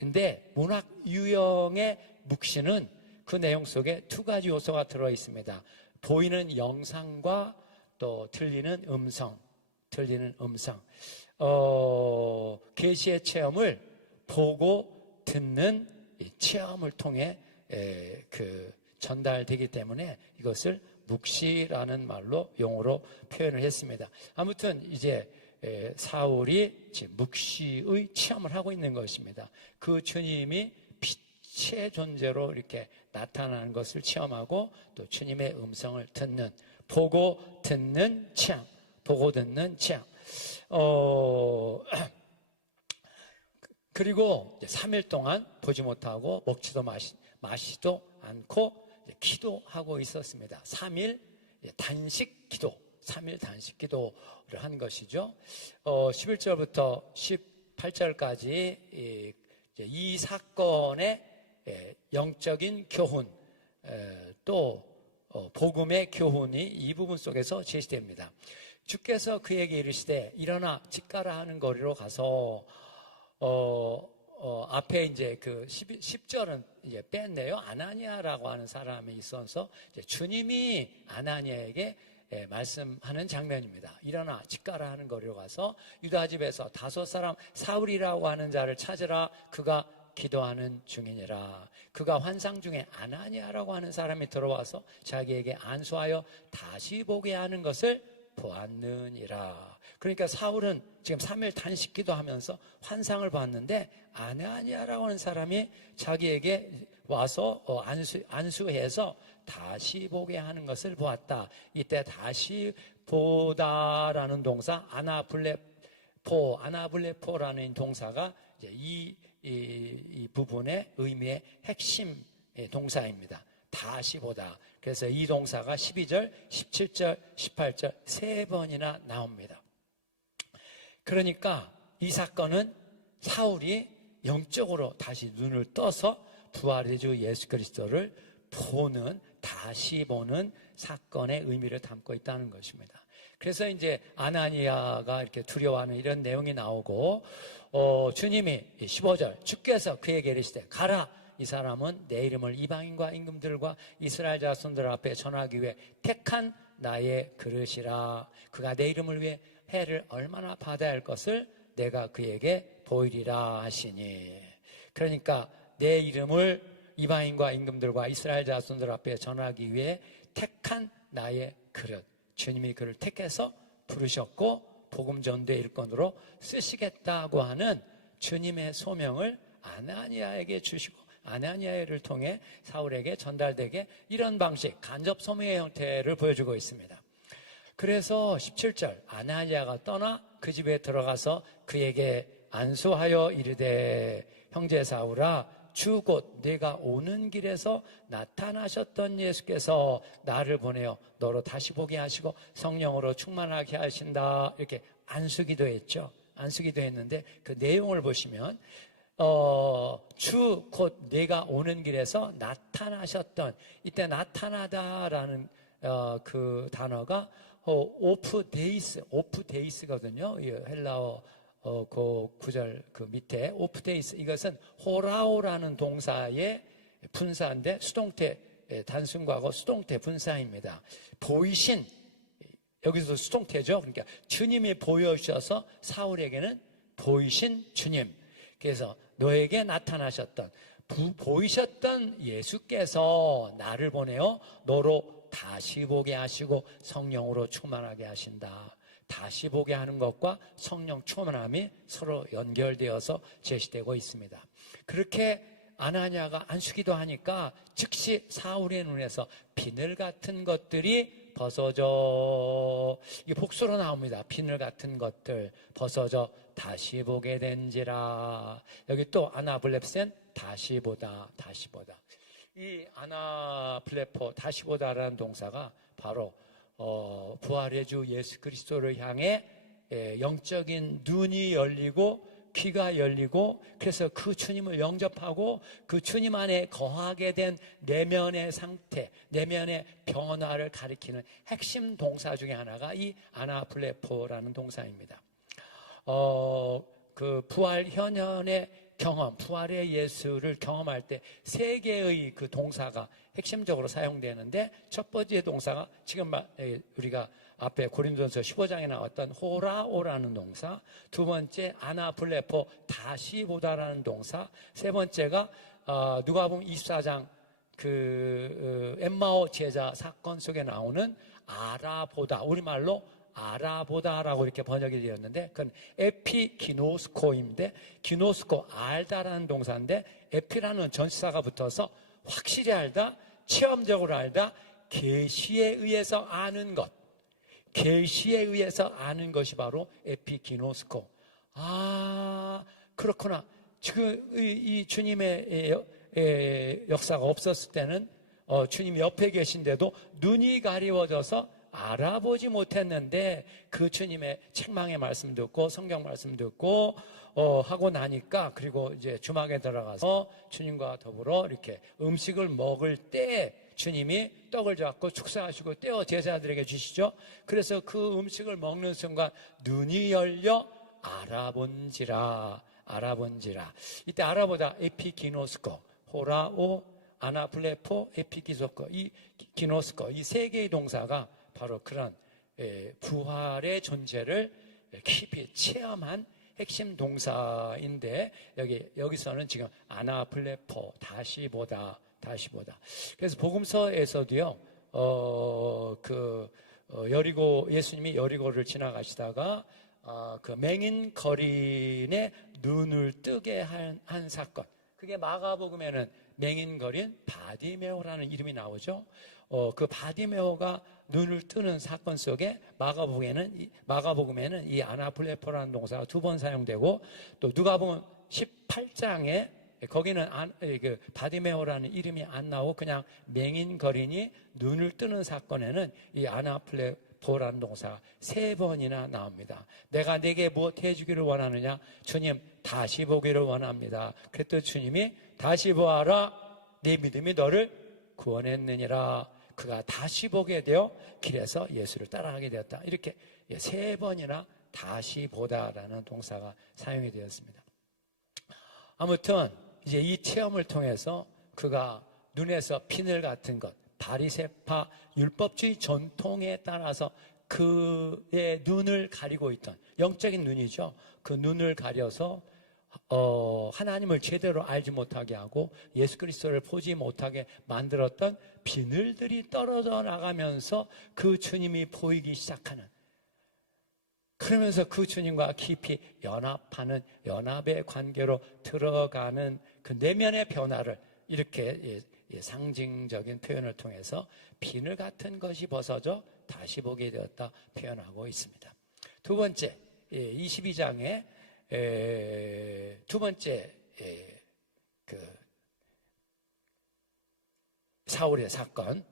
인데 문학 유형의 묵시는 그 내용 속에 두 가지 요소가 들어 있습니다. 보이는 영상과 또 들리는 음성. 계시의 체험을 보고 듣는 이 체험을 통해 그 전달되기 때문에 이것을 묵시라는 말로 용어로 표현을 했습니다. 아무튼 이제 사울이 지금 묵시의 체험을 하고 있는 것입니다. 그 주님이 빛의 존재로 이렇게 나타나는 것을 체험하고 또 주님의 음성을 듣는, 보고 듣는 체험, 보고 듣는 체험. 그리고 3일 동안 보지 못하고 먹지도 마시도 않고 기도하고 있었습니다. 3일 단식 기도, 3일 단식 기도를 한 것이죠. 11절부터 18절까지 이 사건의 영적인 교훈, 또 복음의 교훈이 이 부분 속에서 제시됩니다. 주께서 그에게 이르시되 일어나 집 가라 하는 거리로 가서 앞에 이제 그 10절은 이제 뺐네요. 아나니아라고 하는 사람이 있어서 이제 주님이 아나니아에게 말씀하는 장면입니다. 일어나 집 가라 하는 거리로 가서 유다 집에서 5사람 사울이라고 하는 자를 찾으라. 그가 기도하는 중이니라. 그가 환상 중에 아나니아라고 하는 사람이 들어와서 자기에게 안수하여 다시 보게 하는 것을 보았느니라. 그러니까 사울은 지금 3일 단식 기도하면서 환상을 봤는데 아나니아라고 하는 사람이 자기에게 와서 안수해서 다시 보게 하는 것을 보았다. 이때 다시 보다라는 동사 아나블레포라는 동사가 이제 이 부분의 의미의 핵심 동사입니다. 다시 보다. 그래서 이 동사가 12절, 17절, 18절 세 번이나 나옵니다. 그러니까 이 사건은 사울이 영적으로 다시 눈을 떠서 부활의 주 예수 그리스도를 다시 보는 사건의 의미를 담고 있다는 것입니다. 그래서 이제 아나니아가 이렇게 두려워하는 이런 내용이 나오고, 주님이 15절, 주께서 그에게 이르시되 가라. 이 사람은 내 이름을 이방인과 임금들과 이스라엘 자손들 앞에 전하기 위해 택한 나의 그릇이라. 그가 내 이름을 위해 해를 얼마나 받아야 할 것을 내가 그에게 보이리라 하시니. 그러니까 내 이름을 이방인과 임금들과 이스라엘 자손들 앞에 전하기 위해 택한 나의 그릇. 주님이 그를 택해서 부르셨고 복음 전도의 일꾼으로 쓰시겠다고 하는 주님의 소명을 아나니아에게 주시고 아나니아를 통해 사울에게 전달되게 이런 방식, 간접 소명의 형태를 보여주고 있습니다. 그래서 17절, 아나니아가 떠나 그 집에 들어가서 그에게 안수하여 이르되 형제 사울아, 주 곧 내가 오는 길에서 나타나셨던 예수께서 나를 보내어 너로 다시 보게 하시고 성령으로 충만하게 하신다. 이렇게 안수기도 했죠. 안수기도 했는데 그 내용을 보시면 주 곧 내가 오는 길에서 나타나셨던, 이때 나타나다라는 그 단어가 오프 데이스거든요. 헬라어 그 구절 그 밑에 오프 데이스, 이것은 호라오라는 동사의 분사인데 수동태 단순과거 수동태 분사입니다. 보이신, 여기서 수동태죠. 그러니까 주님이 보여주셔서 사울에게는 보이신 주님. 그래서 너에게 나타나셨던 보이셨던 예수께서 나를 보내어 너로 다시 보게 하시고 성령으로 충만하게 하신다. 다시 보게 하는 것과 성령 충만함이 서로 연결되어서 제시되고 있습니다. 그렇게 아나니아가 안수기도 하니까 즉시 사울의 눈에서 비늘 같은 것들이 벗어져, 이게 복수로 나옵니다. 비늘 같은 것들 벗어져 다시 보게 된지라. 여기 또 아나블레센 다시 보다. 이 아나블레포 다시 보다라는 동사가 바로 부활의 주 예수 그리스도를 향해 영적인 눈이 열리고 귀가 열리고, 그래서 그 주님을 영접하고 그 주님 안에 거하게 된 내면의 상태, 내면의 변화를 가리키는 핵심 동사 중에 하나가 이 아나블레포라는 동사입니다. 그 부활 현현의 경험, 부활의 예수를 경험할 때 세 개의 그 동사가 핵심적으로 사용되는데, 첫 번째 동사가 지금 우리가 앞에 고린도전서 15장에 나왔던 호라오라는 동사, 두 번째 아나블레포 다시 보다라는 동사, 세 번째가 누가복음 24장 엠마오 제자 사건 속에 나오는 알아보다, 우리말로 알아보다라고 이렇게 번역이 되었는데, 그건 에피기노스코인데, 기노스코 알다라는 동사인데, 에피라는 전치사가 붙어서 확실히 알다, 체험적으로 알다, 계시에 의해서 아는 것, 계시에 의해서 아는 것이 바로 에피기노스코. 그렇구나. 지금 이 주님의 역사가 없었을 때는 주님 옆에 계신데도 눈이 가리워져서 알아보지 못했는데, 그 주님의 책망의 말씀 듣고 성경 말씀 듣고 하고 나니까, 그리고 이제 주막에 들어가서 주님과 더불어 이렇게 음식을 먹을 때 주님이 떡을 잡고 축사하시고 떼어 제자들에게 주시죠. 그래서 그 음식을 먹는 순간 눈이 열려 알아본지라. 이때 알아보다 에피기노스코, 호라오, 아나블레포, 에피기소코, 이 기노스코, 이 세 개의 동사가 바로 그런 부활의 존재를 깊이 체험한 핵심 동사인데, 여기서는 지금 아나블레포, 다시 보다. 그래서 복음서에서도요, 예수님이 여리고를 지나가시다가 그 맹인 거린의 눈을 뜨게 한 사건, 그게 마가복음에는 맹인 거린 바디메오라는 이름이 나오죠. 그 바디메오가 눈을 뜨는 사건 속에 마가복음에는 이 아나블레포라는 동사가 두 번 사용되고, 또 누가복음 18장에 거기는 그 바디메오라는 이름이 안 나오고 그냥 맹인 거린이 눈을 뜨는 사건에는 이 아나블레포라는 동사가 세 번이나 나옵니다. 내가 네게 무엇 해주기를 원하느냐? 주님, 다시 보기를 원합니다. 그랬더니 주님이 다시 보아라, 네 믿음이 너를 구원했느니라. 그가 다시 보게 되어 길에서 예수를 따라가게 되었다. 이렇게 세 번이나 다시 보다라는 동사가 사용이 되었습니다. 아무튼 이제 이 체험을 통해서 그가 눈에서 피늘 같은 것, 바리새파 율법주의 전통에 따라서 그의 눈을 가리고 있던, 영적인 눈이죠. 그 눈을 가려서 하나님을 제대로 알지 못하게 하고 예수 그리스도를 보지 못하게 만들었던 비늘들이 떨어져 나가면서 그 주님이 보이기 시작하는, 그러면서 그 주님과 깊이 연합하는, 연합의 관계로 들어가는 그 내면의 변화를 이렇게 상징적인 표현을 통해서 비늘 같은 것이 벗어져 다시 보게 되었다 표현하고 있습니다. 두 번째, 22장에 두 번째 사울의 사건,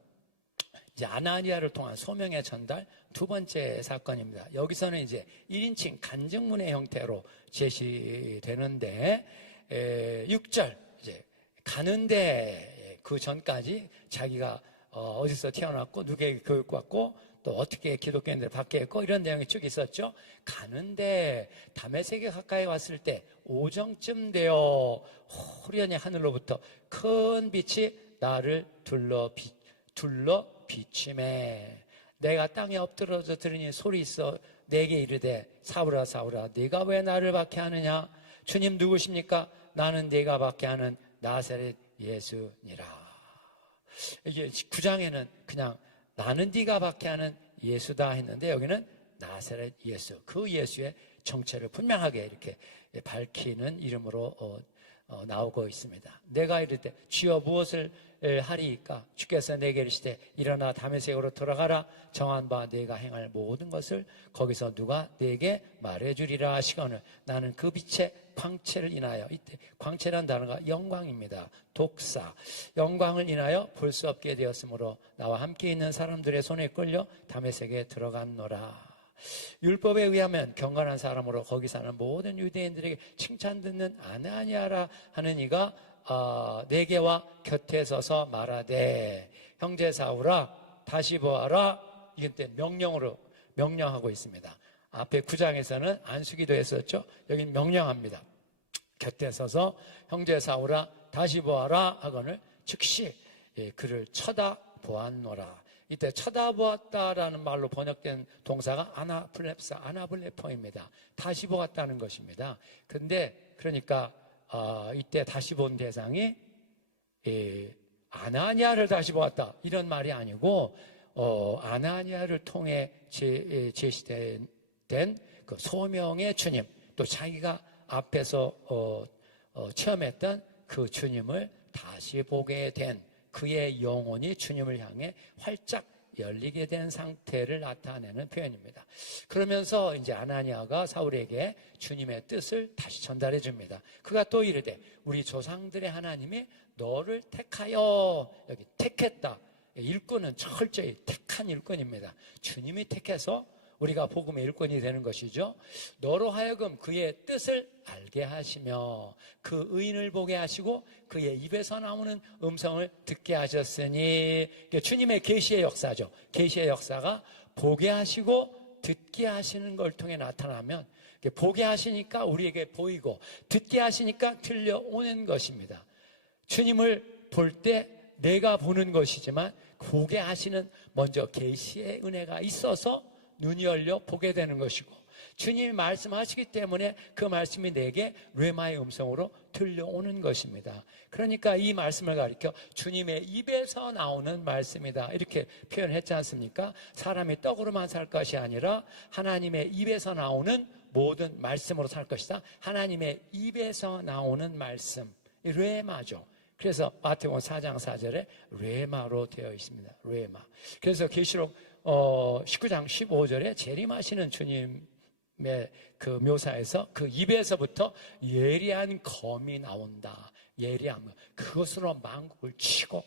이제 아나니아를 통한 소명의 전달, 두 번째 사건입니다. 여기서는 이제 1인칭 간증문의 형태로 제시되는데, 6절 이제 가는데 그 전까지 자기가 어디서 태어났고 누구에게 교육받고 또 어떻게 기독교인들을 받게 했고 이런 내용이 쭉 있었죠. 가는데 다메섹에 가까이 왔을 때 오정쯤 되어 호련히 하늘로부터 큰 빛이 나를 둘러 비침해. 내가 땅에 엎드러져 들으니 소리 있어 내게 이르되 사울아 사울아 네가 왜 나를 박해하느냐? 주님 누구십니까? 나는 네가 박해하는 나사렛 예수니라. 이게 9장에는 그냥 나는 네가 박해하는 예수다 했는데, 여기는 나사렛 예수, 그 예수의 정체를 분명하게 이렇게 밝히는 이름으로 나오고 있습니다. 내가 이럴 때 주여 무엇을 하리이까? 주께서 내게 이르시되 일어나 다메섹으로 들어가라. 정한 바 네가 행할 모든 것을 거기서 누가 네게 말해주리라 하시거늘 나는 그 빛의 광채를 인하여, 이때 광채라는 단어가 영광입니다. 독사, 영광을 인하여 볼 수 없게 되었으므로 나와 함께 있는 사람들의 손에 끌려 다메섹에 들어갔노라. 율법에 의하면 경건한 사람으로 거기 사는 모든 유대인들에게 칭찬 듣는 아나니아라 하는 이가 내게와 곁에 서서 말하되 형제 사울아 다시 보아라. 이때 명령하고 있습니다. 앞에 9장에서는 안수기도 했었죠. 여기는 명령합니다. 곁에 서서 형제 사울아 다시 보아라 하거늘 즉시 그를 쳐다보았노라. 이때 쳐다보았다라는 말로 번역된 동사가 아나블렙사, 아나블레퍼입니다. 다시 보았다는 것입니다. 근데 그러니까 이때 다시 본 대상이 아나니아를 다시 보았다 이런 말이 아니고 아나니아를 통해 제시된 그 소명의 주님, 또 자기가 앞에서 체험했던 그 주님을 다시 보게 된, 그의 영혼이 주님을 향해 활짝 열리게 된 상태를 나타내는 표현입니다. 그러면서 이제 아나니아가 사울에게 주님의 뜻을 다시 전달해 줍니다. 그가 또 이르되 우리 조상들의 하나님이 너를 택하여, 여기 택했다. 일꾼은 철저히 택한 일꾼입니다. 주님이 택해서 우리가 복음의 일꾼이 되는 것이죠. 너로 하여금 그의 뜻을 알게 하시며 그 의인을 보게 하시고 그의 입에서 나오는 음성을 듣게 하셨으니, 주님의 계시의 역사죠. 계시의 역사가 보게 하시고 듣게 하시는 걸 통해 나타나면, 보게 하시니까 우리에게 보이고 듣게 하시니까 들려오는 것입니다. 주님을 볼 때 내가 보는 것이지만 보게 하시는 먼저 계시의 은혜가 있어서 눈이 열려 보게 되는 것이고, 주님이 말씀하시기 때문에 그 말씀이 내게 뢰마의 음성으로 들려오는 것입니다. 그러니까 이 말씀을 가리켜 주님의 입에서 나오는 말씀이다 이렇게 표현했지 않습니까? 사람이 떡으로만 살 것이 아니라 하나님의 입에서 나오는 모든 말씀으로 살 것이다. 하나님의 입에서 나오는 말씀, 뢰마죠. 그래서 마태복음 4장 4절에 뢰마로 되어 있습니다. 뢰마. 그래서 계시록 19장 15절에 재림하시는 주님의 그 묘사에서 그 입에서부터 예리한 검이 나온다. 예리함, 그것으로 만국을 치고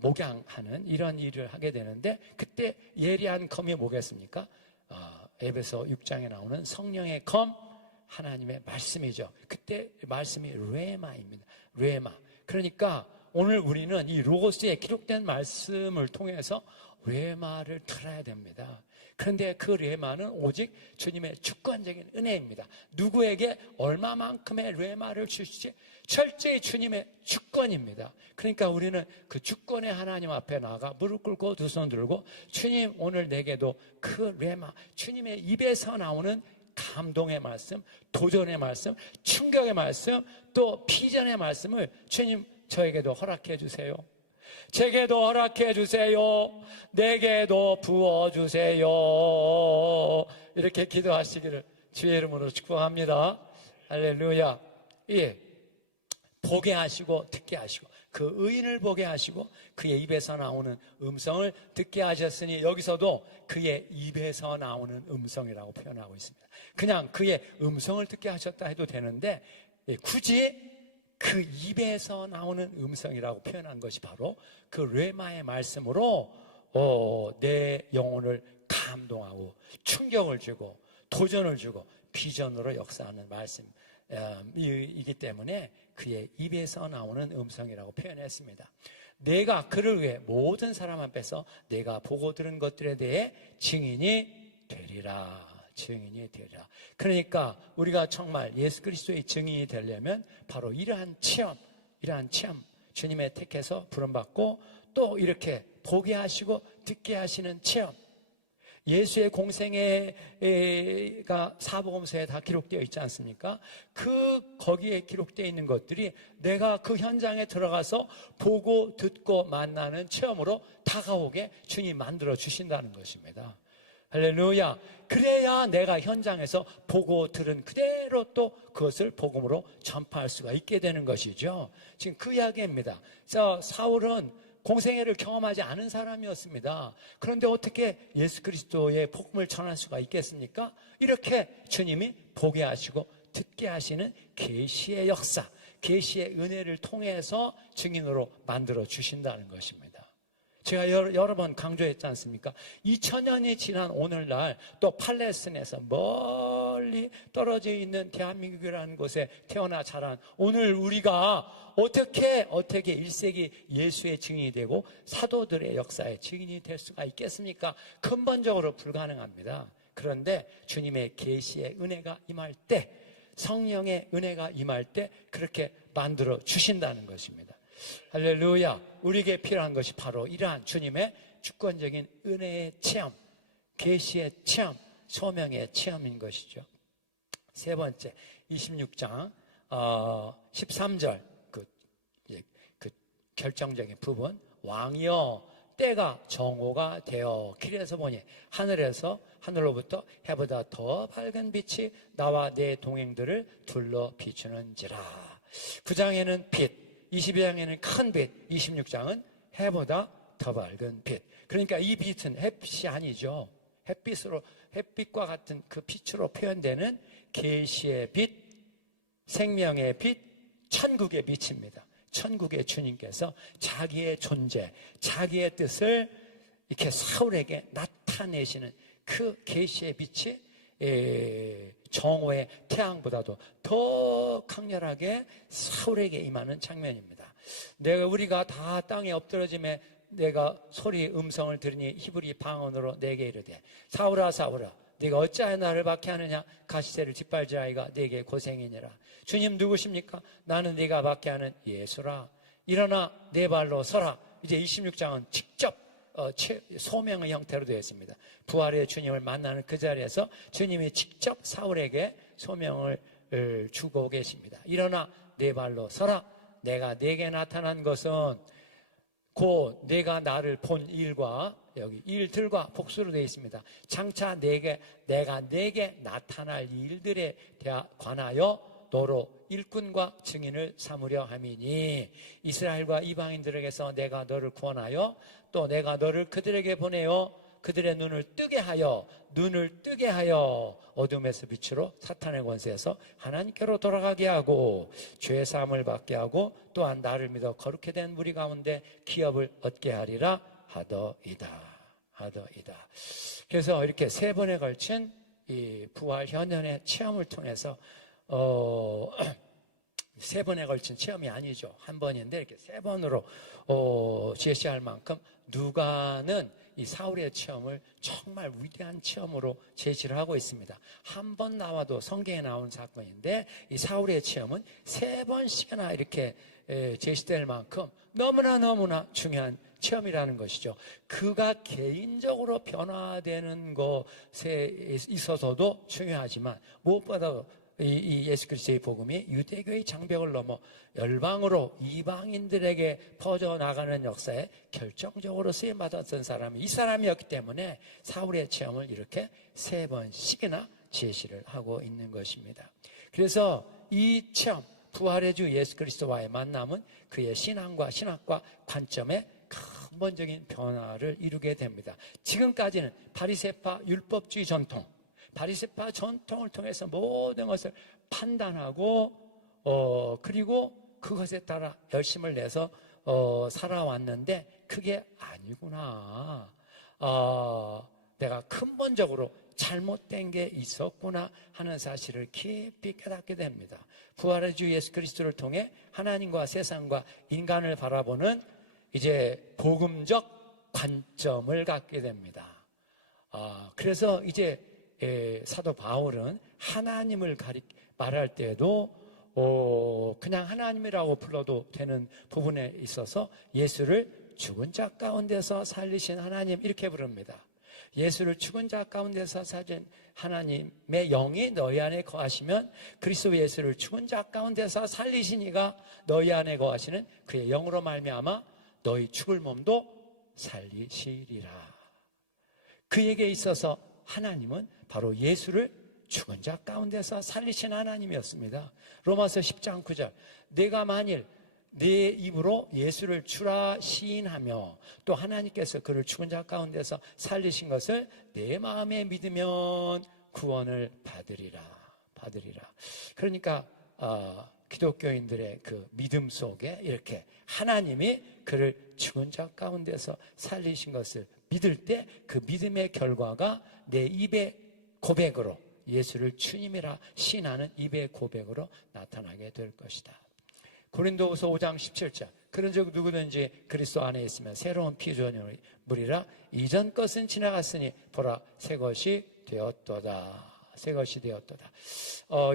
목양하는 이런 일을 하게 되는데, 그때 예리한 검이 뭐겠습니까? 에베소 6장에 나오는 성령의 검, 하나님의 말씀이죠. 그때 말씀이 뢰마입니다. 뢰마. 그러니까 오늘 우리는 이 로고스에 기록된 말씀을 통해서 뢰마를 들어야 됩니다. 그런데 그 뢰마는 오직 주님의 주권적인 은혜입니다. 누구에게 얼마만큼의 뢰마를 주실지 철저히 주님의 주권입니다. 그러니까 우리는 그 주권의 하나님 앞에 나가 무릎 꿇고 두 손 들고, 주님 오늘 내게도 그 뢰마, 주님의 입에서 나오는 감동의 말씀, 도전의 말씀, 충격의 말씀, 또 비전의 말씀을 주님 저에게도 허락해 주세요. 제게도 허락해 주세요. 내게도 부어주세요. 이렇게 기도하시기를 주의 이름으로 축복합니다. 할렐루야. 예, 보게 하시고 듣게 하시고 그 의인을 보게 하시고 그의 입에서 나오는 음성을 듣게 하셨으니, 여기서도 그의 입에서 나오는 음성이라고 표현하고 있습니다. 그냥 그의 음성을 듣게 하셨다 해도 되는데, 굳이 그 입에서 나오는 음성이라고 표현한 것이 바로 그 뢰마의 말씀으로 내 영혼을 감동하고 충격을 주고 도전을 주고 비전으로 역사하는 말씀이기 때문에 그의 입에서 나오는 음성이라고 표현했습니다. 내가 그를 위해 모든 사람 앞에서 내가 보고 들은 것들에 대해 증인이 되리라. 증인이 되리라. 그러니까 우리가 정말 예수 그리스도의 증인이 되려면 바로 이러한 체험, 주님의 택해서 부름받고 또 이렇게 보게 하시고 듣게 하시는 체험. 예수의 공생애가 사복음서에 다 기록되어 있지 않습니까? 거기에 기록되어 있는 것들이 내가 그 현장에 들어가서 보고 듣고 만나는 체험으로 다가오게 주님 만들어 주신다는 것입니다. 할렐루야. 그래야 내가 현장에서 보고 들은 그대로 또 그것을 복음으로 전파할 수가 있게 되는 것이죠. 지금 그 이야기입니다. 사울은 공생애를 경험하지 않은 사람이었습니다. 그런데 어떻게 예수 그리스도의 복음을 전할 수가 있겠습니까? 이렇게 주님이 보게 하시고 듣게 하시는 계시의 역사, 계시의 은혜를 통해서 증인으로 만들어 주신다는 것입니다. 제가 여러 번 강조했지 않습니까? 2000년이 지난 오늘날 또 팔레스틴에서 멀리 떨어져 있는 대한민국이라는 곳에 태어나 자란 오늘 우리가 어떻게 1세기 예수의 증인이 되고 사도들의 역사의 증인이 될 수가 있겠습니까? 근본적으로 불가능합니다. 그런데 주님의 계시의 은혜가 임할 때 성령의 은혜가 임할 때 그렇게 만들어 주신다는 것입니다. 할렐루야. 우리에게 필요한 것이 바로 이러한 주님의 주권적인 은혜의 체험, 계시의 체험, 소명의 체험인 것이죠. 세 번째, 26장 13절 그 결정적인 부분. 왕이여 때가 정오가 되어 길에서 보니 하늘로부터 해보다 더 밝은 빛이 나와 내 동행들을 둘러 비추는지라. 9장에는 빛, 22장에는 큰 빛, 26장은 해보다 더 밝은 빛. 그러니까 이 빛은 햇빛이 아니죠. 햇빛과 같은 그 빛으로 표현되는 계시의 빛, 생명의 빛, 천국의 빛입니다. 천국의 주님께서 자기의 존재, 자기의 뜻을 이렇게 사울에게 나타내시는 그 계시의 빛이 정오의 태양보다도 더 강렬하게 사울에게 임하는 장면입니다. 우리가 다 땅에 엎드러짐에 내가 음성을 들으니 히브리 방언으로 내게 이르되 사울아 사울아 네가 어찌하여 나를 박해하느냐. 가시새를 짓밟지아이가 네게 고생이니라. 주님 누구십니까? 나는 네가 박해하는 예수라. 일어나 네 발로 서라. 이제 26장은 직접 소명의 형태로 되어 있습니다. 부활의 주님을 만나는 그 자리에서 주님이 직접 사울에게 소명을 주고 계십니다. 일어나 네 발로 서라. 내가 네게 나타난 것은 곧 내가 나를 본 일과 여기 일들과 복수로 되어 있습니다. 장차 내가 네게 나타날 일들에 관하여 너로 일꾼과 증인을 삼으려 함이니 이스라엘과 이방인들에게서 내가 너를 구원하여 또 내가 너를 그들에게 보내어 그들의 눈을 뜨게 하여 어둠에서 빛으로 사탄의 권세에서 하나님께로 돌아가게 하고 죄 사함을 받게 하고 또한 나를 믿어 거룩히 된 무리 가운데 기업을 얻게 하리라 하더이다. 그래서 이렇게 세 번에 걸친 이 부활 현현의 체험을 통해서 세 번에 걸친 체험이 아니죠. 한 번인데 이렇게 세 번으로 제시할 만큼 누가는 이 사울의 체험을 정말 위대한 체험으로 제시를 하고 있습니다. 한 번 나와도 성경에 나온 사건인데 이 사울의 체험은 세 번씩이나 이렇게 제시될 만큼 너무나 중요한 체험이라는 것이죠. 그가 개인적으로 변화되는 것에 있어서도 중요하지만 무엇보다도 이 예수 그리스도의 복음이 유대교의 장벽을 넘어 열방으로 이방인들에게 퍼져나가는 역사에 결정적으로 쓰임받았던 사람이 이 사람이었기 때문에 사울의 체험을 이렇게 세 번씩이나 제시를 하고 있는 것입니다. 그래서 이 체험, 부활의 주 예수 그리스도와의 만남은 그의 신앙과 신학과 관점에 근본적인 변화를 이루게 됩니다. 지금까지는 바리새파 율법주의 전통, 바리새파 전통을 통해서 모든 것을 판단하고 그리고 그것에 따라 열심을 내서 살아왔는데 그게 아니구나. 내가 근본적으로 잘못된 게 있었구나 하는 사실을 깊이 깨닫게 됩니다. 부활의 주 예수 그리스도를 통해 하나님과 세상과 인간을 바라보는 이제 복음적 관점을 갖게 됩니다. 그래서 이제 사도 바울은 하나님을 말할 때도 그냥 하나님이라고 불러도 되는 부분에 있어서 예수를 죽은 자 가운데서 살리신 하나님 이렇게 부릅니다. 예수를 죽은 자 가운데서 살린 하나님의 영이 너희 안에 거하시면 그리스도 예수를 죽은 자 가운데서 살리신 이가 너희 안에 거하시는 그의 영으로 말미암아 너희 죽을 몸도 살리시리라. 그에게 있어서 하나님은 바로 예수를 죽은 자 가운데서 살리신 하나님이었습니다. 로마서 10장 9절 내가 만일 내 입으로 예수를 주라 시인하며 또 하나님께서 그를 죽은 자 가운데서 살리신 것을 내 마음에 믿으면 구원을 받으리라. 그러니까 기독교인들의 그 믿음 속에 이렇게 하나님이 그를 죽은 자 가운데서 살리신 것을 믿을 때 그 믿음의 결과가 내 입의 고백으로 예수를 주님이라 시인하는 입의 고백으로 나타나게 될 것이다. 고린도후서 5장 17절 그런즉 누구든지 그리스도 안에 있으면 새로운 피조물이라 이전 것은 지나갔으니 보라 새 것이 되었도다.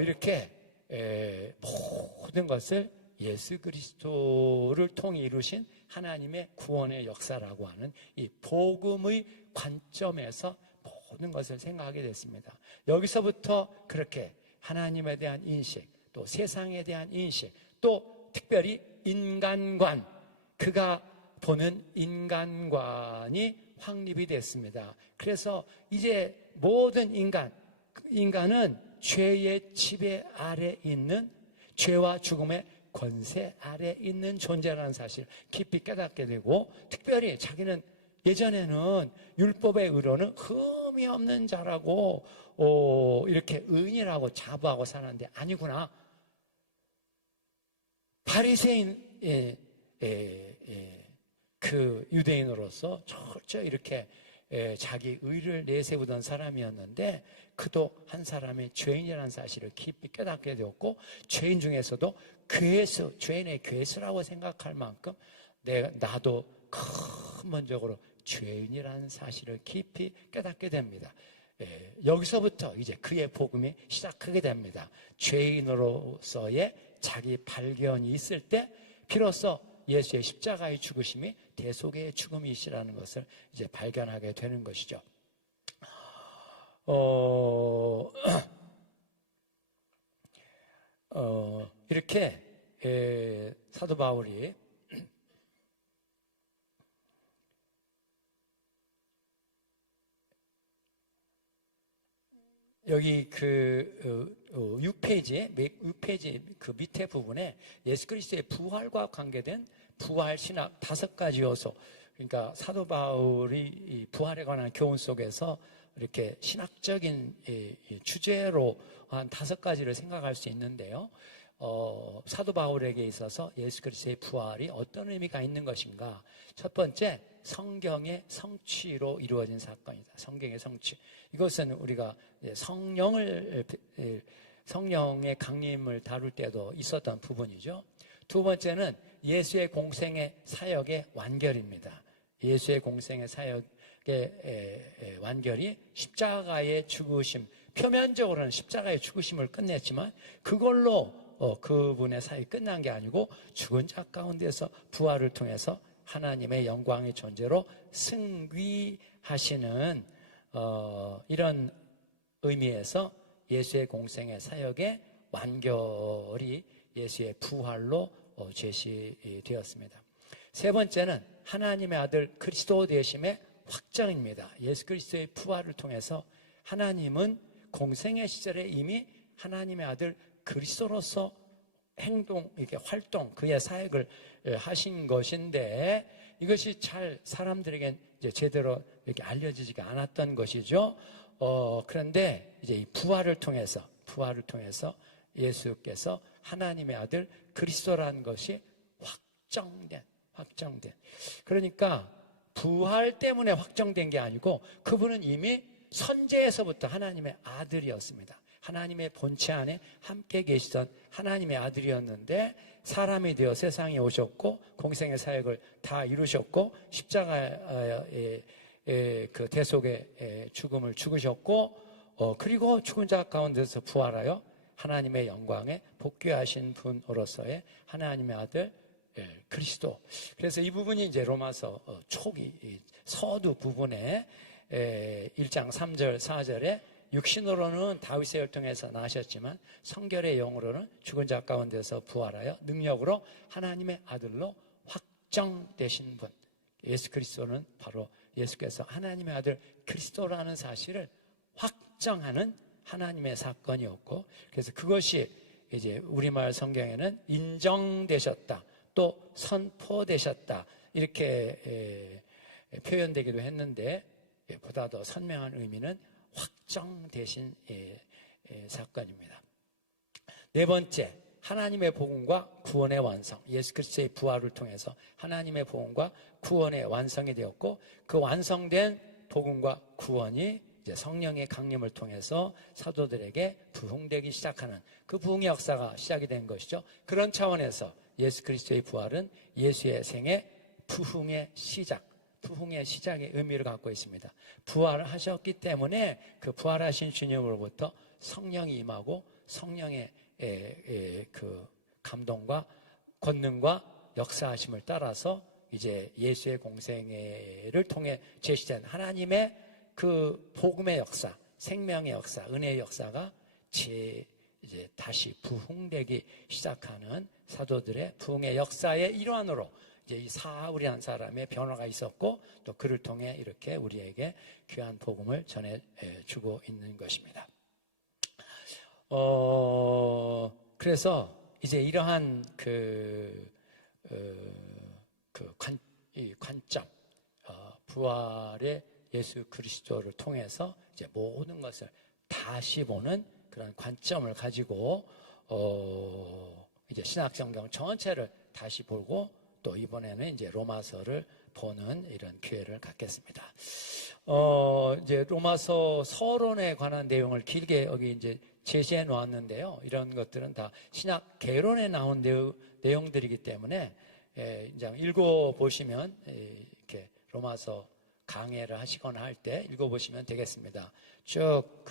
이렇게 모든 것을 예수 그리스도를 통해 이루신 하나님의 구원의 역사라고 하는 이 복음의 관점에서 모든 것을 생각하게 됐습니다. 여기서부터 그렇게 하나님에 대한 인식, 또 세상에 대한 인식, 또 특별히 인간관, 그가 보는 인간관이 확립이 됐습니다. 그래서 이제 모든 인간은 죄의 지배 아래 있는, 죄와 죽음의 권세 아래 있는 존재라는 사실을 깊이 깨닫게 되고, 특별히 자기는 예전에는 율법의 의로는 흠이 없는 자라고 이렇게 의인이라고 자부하고 살았는데 아니구나. 바리새인 그 유대인으로서 철저히 이렇게 자기 의를 내세우던 사람이었는데, 그도 한 사람이 죄인이라는 사실을 깊이 깨닫게 되었고, 죄인 중에서도 괴수, 죄인의 괴수라고 생각할 만큼 나도 근본적으로 죄인이라는 사실을 깊이 깨닫게 됩니다. 여기서부터 이제 그의 복음이 시작하게 됩니다. 죄인으로서의 자기 발견이 있을 때 비로소 예수의 십자가의 죽으심이 대속의 죽음이시라는 것을 이제 발견하게 되는 것이죠. 이렇게 사도 바울이 여기 6페이지 그 밑에 부분에 예수 그리스도의 부활과 관계된 부활 신학 5가지 요소, 그러니까 사도 바울이 이 부활에 관한 교훈 속에서 이렇게 신학적인 주제로 한 5가지를 생각할 수 있는데요. 사도 바울에게 있어서 예수 그리스도의 부활이 어떤 의미가 있는 것인가? 첫 번째, 성경의 성취로 이루어진 사건이다. 성경의 성취. 이것은 우리가 성령의 강림을 다룰 때도 있었던 부분이죠. 두 번째는 예수의 공생의 사역의 완결입니다. 예수의 공생의 사역의 완결이 십자가의 죽으심, 표면적으로는 십자가의 죽으심을 끝냈지만 그걸로 그분의 사역이 끝난 게 아니고 죽은 자 가운데서 부활을 통해서 하나님의 영광의 존재로 승귀하시는 이런 의미에서 예수의 공생의 사역의 완결이 예수의 부활로 제시되었습니다. 세 번째는 하나님의 아들 그리스도 되심의 확정입니다. 예수 그리스도의 부활을 통해서 하나님은 공생의 시절에 이미 하나님의 아들 그리스도로서 이렇게 활동, 그의 사역을 하신 것인데, 이것이 잘 사람들에겐 이제 제대로 이렇게 알려지지가 않았던 것이죠. 그런데 이제 이 부활을 통해서 예수께서 하나님의 아들 그리스도라는 것이 확정된. 그러니까 부활 때문에 확정된 게 아니고 그분은 이미 선재에서부터 하나님의 아들이었습니다. 하나님의 본체 안에 함께 계시던 하나님의 아들이었는데 사람이 되어 세상에 오셨고 공생의 사역을 다 이루셨고 십자가의 그 대속의 죽음을 죽으셨고 그리고 죽은 자 가운데서 부활하여 하나님의 영광에 복귀하신 분으로서의 하나님의 아들 그리스도. 그래서 이 부분이 이제 로마서 초기 서두 부분에 1장 3절 4절에 육신으로는 다윗의 혈통에서 나셨지만 성결의 영으로는 죽은 자 가운데서 부활하여 능력으로 하나님의 아들로 확정되신 분, 예수 그리스도는 바로 예수께서 하나님의 아들 그리스도라는 사실을 확정하는 하나님의 사건이었고, 그래서 그것이 이제 우리말 성경에는 인정되셨다, 또 선포되셨다 이렇게 표현되기도 했는데, 보다 더 선명한 의미는 확정되신 사건입니다. 네 번째, 하나님의 복음과 구원의 완성. 예수 그리스도의 부활을 통해서 하나님의 복음과 구원의 완성이 되었고, 그 완성된 복음과 구원이 이제 성령의 강림을 통해서 사도들에게 부흥되기 시작하는 그 부흥의 역사가 시작이 된 것이죠. 그런 차원에서 예수 그리스도의 부활은 예수의 생애 부흥의 시작의 의미를 갖고 있습니다. 부활하셨기 때문에 그 부활하신 주님으로부터 성령이 임하고 성령의 그 감동과 권능과 역사하심을 따라서 이제 예수의 공생애를 통해 제시된 하나님의 그 복음의 역사, 생명의 역사, 은혜의 역사가 이제 다시 부흥되기 시작하는 사도들의 부흥의 역사의 일환으로 이제 이 사울이라는 사람의 변화가 있었고 또 그를 통해 이렇게 우리에게 귀한 복음을 전해주고 있는 것입니다. 그래서 이제 이러한 이 관점, 부활의 예수 그리스도를 통해서 이제 모든 것을 다시 보는 그런 관점을 가지고 이제 신약성경 전체를 다시 보고 또 이번에는 이제 로마서를 보는 이런 기회를 갖겠습니다. 이제 로마서 서론에 관한 내용을 길게 여기 이제 제시해 놓았는데요. 이런 것들은 다 신약 개론에 나온 내용들이기 때문에 이제 읽어보시면 이렇게 로마서 강해를 하시거나 할 때 읽어보시면 되겠습니다. 쭉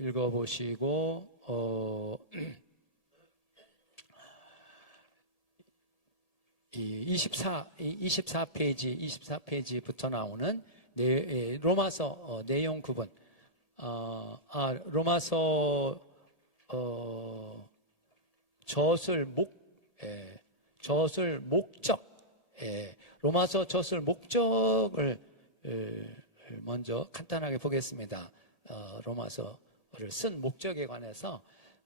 읽어보시고 이 24페이지부터 나오는 로마서 내용 구분. 로마서 저술 목적. 로마서 저술 목적을 먼저 간단하게 보겠습니다. 로마서를 쓴 목적에 관해서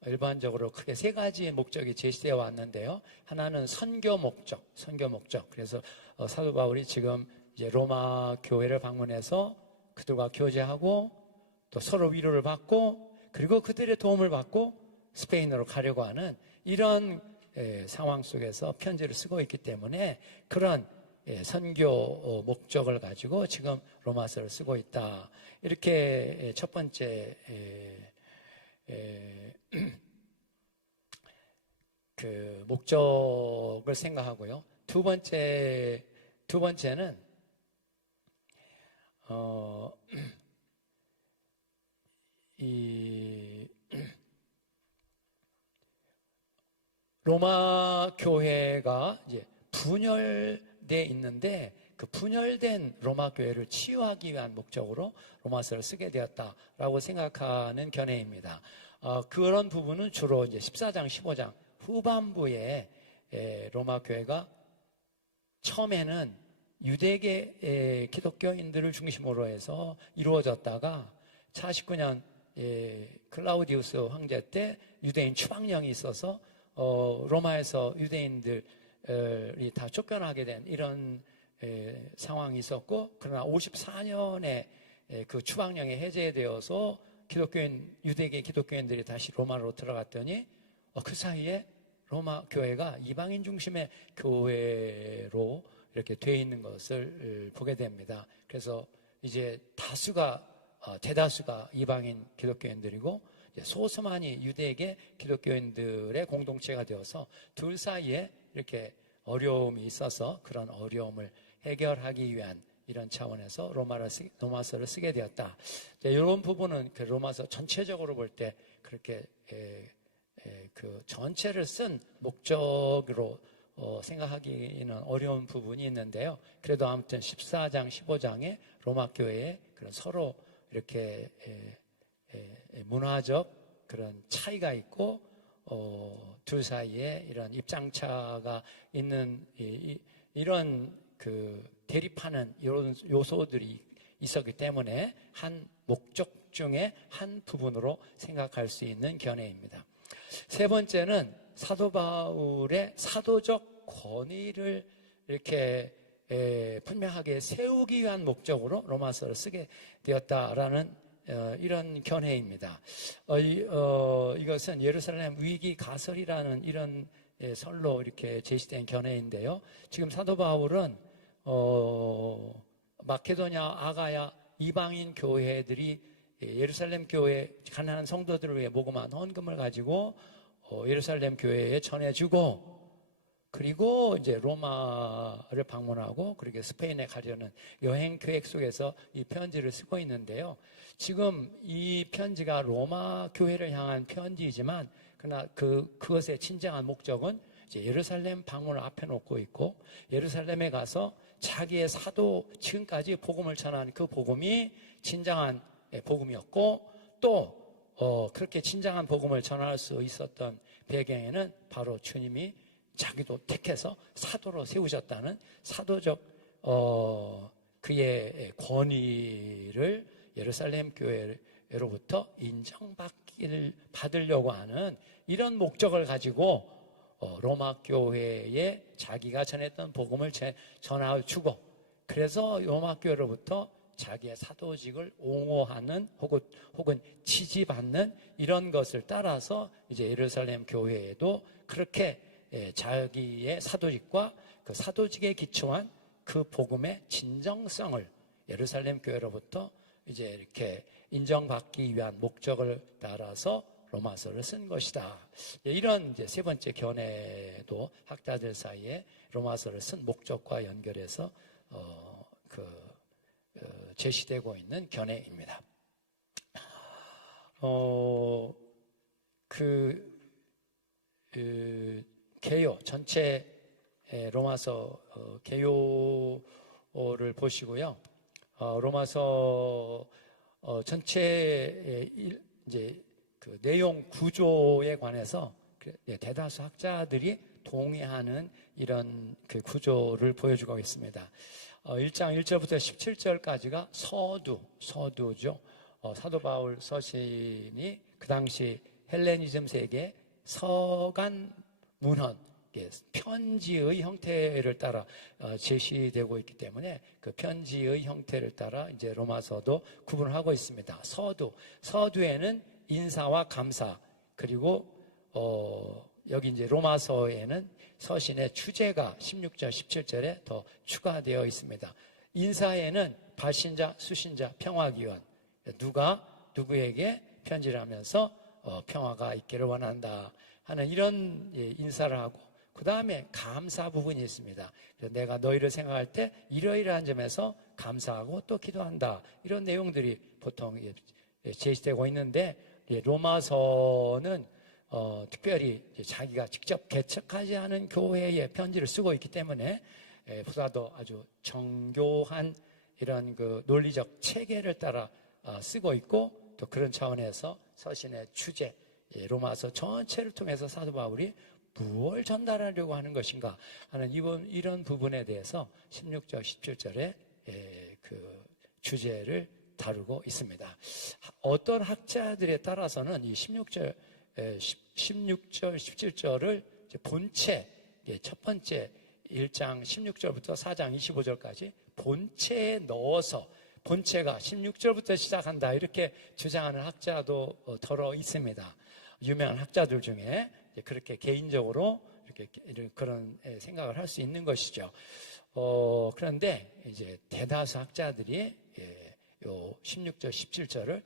일반적으로 크게 세 가지의 목적이 제시되어 왔는데요. 하나는 선교 목적. 그래서 사도 바울이 지금 이제 로마 교회를 방문해서 그들과 교제하고 또 서로 위로를 받고 그리고 그들의 도움을 받고 스페인으로 가려고 하는 이런 상황 속에서 편지를 쓰고 있기 때문에 그런 선교 목적을 가지고 지금 로마서를 쓰고 있다. 이렇게 첫 번째 그 목적을 생각하고요. 두 번째는 이 로마 교회가 이제 분열돼 있는데 그 분열된 로마 교회를 치유하기 위한 목적으로 로마서를 쓰게 되었다라고 생각하는 견해입니다. 그런 부분은 주로 이제 14장, 15장 후반부에 로마 교회가 처음에는 유대계 기독교인들을 중심으로 해서 이루어졌다가 49년 클라우디우스 황제 때 유대인 추방령이 있어서 로마에서 유대인들이 다 쫓겨나게 된 이런 상황이 있었고 그러나 54년에 그 추방령이 해제되어서 유대계 기독교인들이 다시 로마로 들어갔더니 그 사이에 로마 교회가 이방인 중심의 교회로 이렇게 되어 있는 것을 보게 됩니다. 그래서 이제 대다수가 이방인 기독교인들이고 소수만이 유대계 기독교인들의 공동체가 되어서 둘 사이에 이렇게 어려움이 있어서 그런 어려움을 해결하기 위한 이런 차원에서 로마서를 쓰게 되었다. 이런 부분은 그 로마서 전체적으로 볼 때 그렇게 그 전체를 쓴 목적으로 생각하기는 어려운 부분이 있는데요. 그래도 아무튼 14장, 15장에 로마 교회의 그런 서로 이렇게 문화적 그런 차이가 있고 둘 사이에 이런 입장차가 있는 이런 그 대립하는 이런 요소들이 있었기 때문에 한 목적 중에 한 부분으로 생각할 수 있는 견해입니다. 세 번째는 사도 바울의 사도적 권위를 이렇게 분명하게 세우기 위한 목적으로 로마서를 쓰게 되었다라는 이런 견해입니다. 이것은 예루살렘 위기 가설이라는 이런 설로 이렇게 제시된 견해인데요. 지금 사도 바울은 마케도냐, 아가야 이방인 교회들이 예루살렘 교회 가난한 성도들을 위해 모금한 헌금을 가지고 예루살렘 교회에 전해주고 그리고 이제 로마를 방문하고 그리고 스페인에 가려는 여행 계획 속에서 이 편지를 쓰고 있는데요. 지금 이 편지가 로마 교회를 향한 편지이지만 그러나 그것의 진정한 목적은 이제 예루살렘 방문을 앞에 놓고 있고 예루살렘에 가서 자기의 사도 지금까지 복음을 전한 그 복음이 진정한 복음이었고 또 그렇게 진정한 복음을 전할 수 있었던 배경에는 바로 주님이 자기도 택해서 사도로 세우셨다는 사도적 그의 권위를 예루살렘 교회로부터 인정받으려고 하는 이런 목적을 가지고 로마 교회에 자기가 전했던 복음을 전해주고 그래서 로마 교회로부터 자기의 사도직을 옹호하는 혹은 지지받는 이런 것을 따라서 이제 예루살렘 교회에도 그렇게 자기의 사도직과 그 사도직에 기초한 그 복음의 진정성을 예루살렘 교회로부터 이제 이렇게 인정받기 위한 목적을 따라서 로마서를 쓴 것이다. 이런 이제 세 번째 견해도 학자들 사이에 로마서를 쓴 목적과 연결해서 제시되고 있는 견해입니다. 개요 전체 로마서 개요를 보시고요. 로마서 전체 이제 그 내용 구조에 관해서 대다수 학자들이 동의하는 이런 그 구조를 보여주고 있습니다. 1장 1절부터 17절까지가 서두죠. 사도 바울 서신이 그 당시 헬레니즘 세계 서간 문헌, 편지의 형태를 따라 제시되고 있기 때문에 그 편지의 형태를 따라 이제 로마서도 구분을 하고 있습니다. 서두에는 인사와 감사, 그리고 여기 이제 로마서에는 서신의 주제가 16절, 17절에 더 추가되어 있습니다. 인사에는 발신자, 수신자, 평화기원, 누가 누구에게 편지를 하면서 평화가 있기를 원한다 하는 이런 인사를 하고 그 다음에 감사 부분이 있습니다. 내가 너희를 생각할 때 이러이러한 점에서 감사하고 또 기도한다. 이런 내용들이 보통 제시되고 있는데 로마서는 특별히 자기가 직접 개척하지 않은 교회에 편지를 쓰고 있기 때문에 보다도 아주 정교한 이런 그 논리적 체계를 따라 쓰고 있고 또 그런 차원에서 서신의 주제 로마서 전체를 통해서 사도 바울이 무엇을 전달하려고 하는 것인가 하는 이런 부분에 대해서 16절, 17절에 그 주제를 다루고 있습니다. 어떤 학자들에 따라서는 이 16절, 17절을 본체, 첫 번째 1장 16절부터 4장 25절까지 본체에 넣어서 본체가 16절부터 시작한다 이렇게 주장하는 학자도 더러 있습니다. 유명한 학자들 중에 그렇게 개인적으로 이렇게 그런 생각을 할 수 있는 것이죠. 그런데 이제 대다수 학자들이 요 16절, 17절을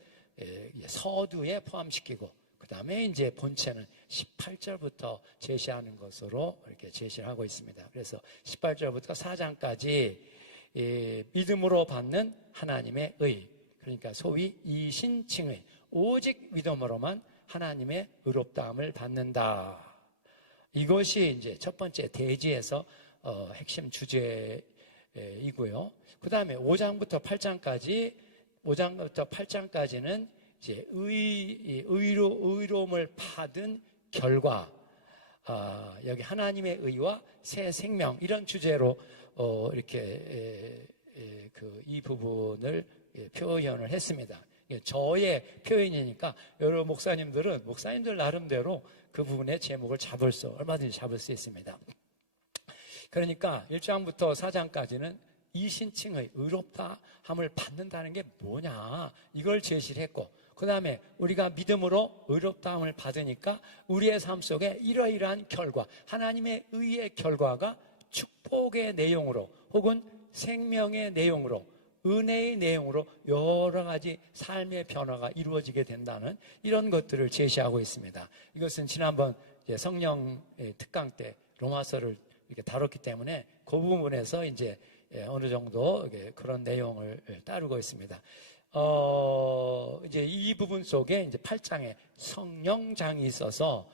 서두에 포함시키고 그 다음에 이제 본체는 18절부터 제시하는 것으로 이렇게 제시를 하고 있습니다. 그래서 18절부터 4장까지 믿음으로 받는 하나님의 의, 그러니까 소위 이신칭의 오직 믿음으로만 하나님의 의롭다함을 받는다. 이것이 이제 첫 번째 대지에서 핵심 주제이고요. 그 다음에 5장부터 8장까지는 이제 의로움을 받은 결과, 여기 하나님의 의와 새 생명 이런 주제로 이렇게 이 부분을 표현을 했습니다. 저의 표현이니까 여러 목사님들 나름대로 그 부분의 제목을 얼마든지 잡을 수 있습니다. 그러니까 1장부터 4장까지는 이신칭의 의롭다함을 받는다는 게 뭐냐 이걸 제시를 했고 그 다음에 우리가 믿음으로 의롭다함을 받으니까 우리의 삶 속에 이러이러한 결과, 하나님의 의의 결과가 축복의 내용으로 혹은 생명의 내용으로 은혜의 내용으로 여러 가지 삶의 변화가 이루어지게 된다는 이런 것들을 제시하고 있습니다. 이것은 지난번 성령 특강 때 로마서를 이렇게 다뤘기 때문에 그 부분에서 이제 어느 정도 그런 내용을 따르고 있습니다. 이제 이 부분 속에 이제 8장에 성령장이 있어서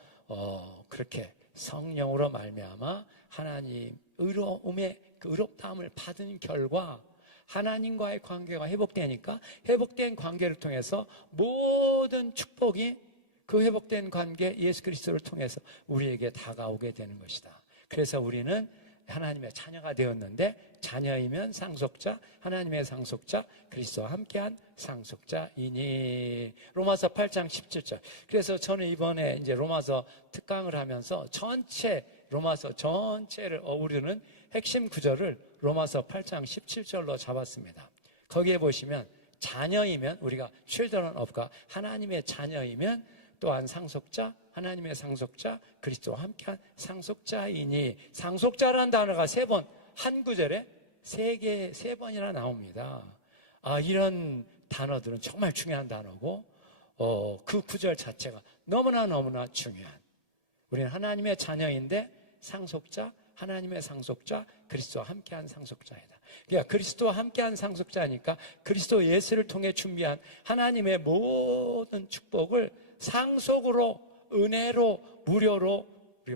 그렇게 성령으로 말미암아 하나님 의로움의 그 의롭다함을 받은 결과 하나님과의 관계가 회복되니까 회복된 관계를 통해서 모든 축복이 그 회복된 관계 예수 그리스도를 통해서 우리에게 다가오게 되는 것이다. 그래서 우리는 하나님의 자녀가 되었는데 자녀이면 상속자, 하나님의 상속자, 그리스도와 함께한 상속자이니. 로마서 8장 17절. 그래서 저는 이번에 이제 로마서 특강을 하면서 로마서 전체를 어우르는 핵심 구절을 로마서 8장 17절로 잡았습니다. 거기에 보시면 자녀이면 우리가 children of God, 하나님의 자녀이면 또한 상속자, 하나님의 상속자, 그리스도와 함께한 상속자이니. 상속자라는 단어가 3번, 한 구절에 3번이나 나옵니다. 이런 단어들은 정말 중요한 단어고 그 구절 자체가 너무나 중요한, 우리는 하나님의 자녀인데 상속자, 하나님의 상속자, 그리스도와 함께한 상속자이다. 그러니까 그리스도와 함께한 상속자니까 그리스도 예수를 통해 준비한 하나님의 모든 축복을 상속으로, 은혜로, 무료로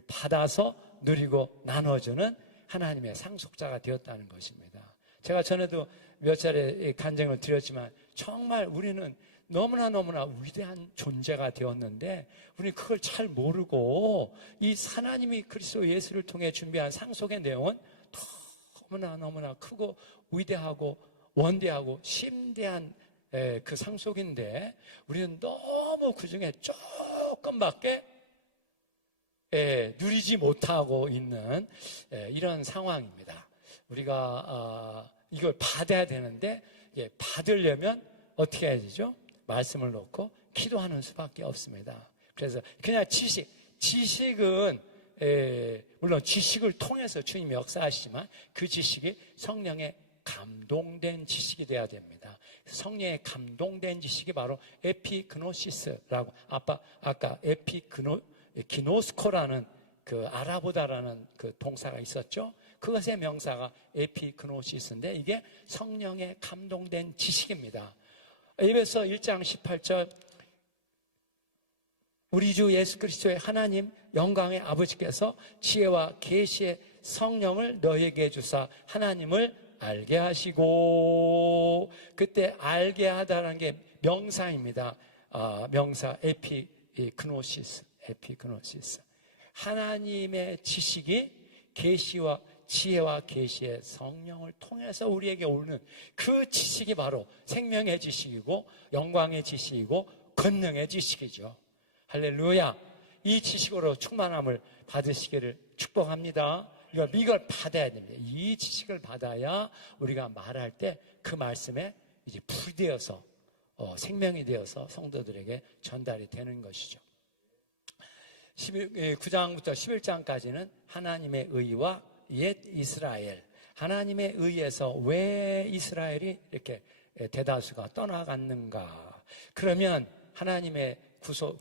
받아서 누리고 나눠주는 하나님의 상속자가 되었다는 것입니다. 제가 전에도 몇 차례 간증을 드렸지만 정말 우리는 너무나 위대한 존재가 되었는데 우리는 그걸 잘 모르고 이 하나님이 그리스도 예수를 통해 준비한 상속의 내용은 너무나 크고 위대하고 원대하고 심대한 그 상속인데 우리는 너무 그 중에 조금밖에 누리지 못하고 있는 이런 상황입니다. 우리가 이걸 받아야 되는데 받으려면 어떻게 해야 되죠? 말씀을 놓고 기도하는 수밖에 없습니다. 그래서 그냥 지식은 물론 지식을 통해서 주님이 역사하시지만 그 지식이 성령의 감동된 지식이 돼야 됩니다. 성령의 감동된 지식이 바로 에피그노시스라고 아까 기노스코라는 그 알아보다라는 그 동사가 있었죠. 그것의 명사가 에피그노시스인데 이게 성령의 감동된 지식입니다. 에베소 1장 18절 우리 주 예수 그리스도의 하나님 영광의 아버지께서 지혜와 계시의 성령을 너에게 주사 하나님을 알게 하시고, 그때 알게 하다라는 게 명사입니다. 명사 에피그노시스. 하나님의 지식이 계시와 지혜와 계시의 성령을 통해서 우리에게 오는 그 지식이 바로 생명의 지식이고 영광의 지식이고 권능의 지식이죠. 할렐루야. 이 지식으로 충만함을 받으시기를 축복합니다. 이걸 받아야 됩니다. 이 지식을 받아야 우리가 말할 때 그 말씀에 이제 불이 되어서 생명이 되어서 성도들에게 전달이 되는 것이죠. 9장부터 11장까지는 하나님의 의와 옛 이스라엘, 하나님의 의에서 왜 이스라엘이 이렇게 대다수가 떠나갔는가? 그러면 하나님의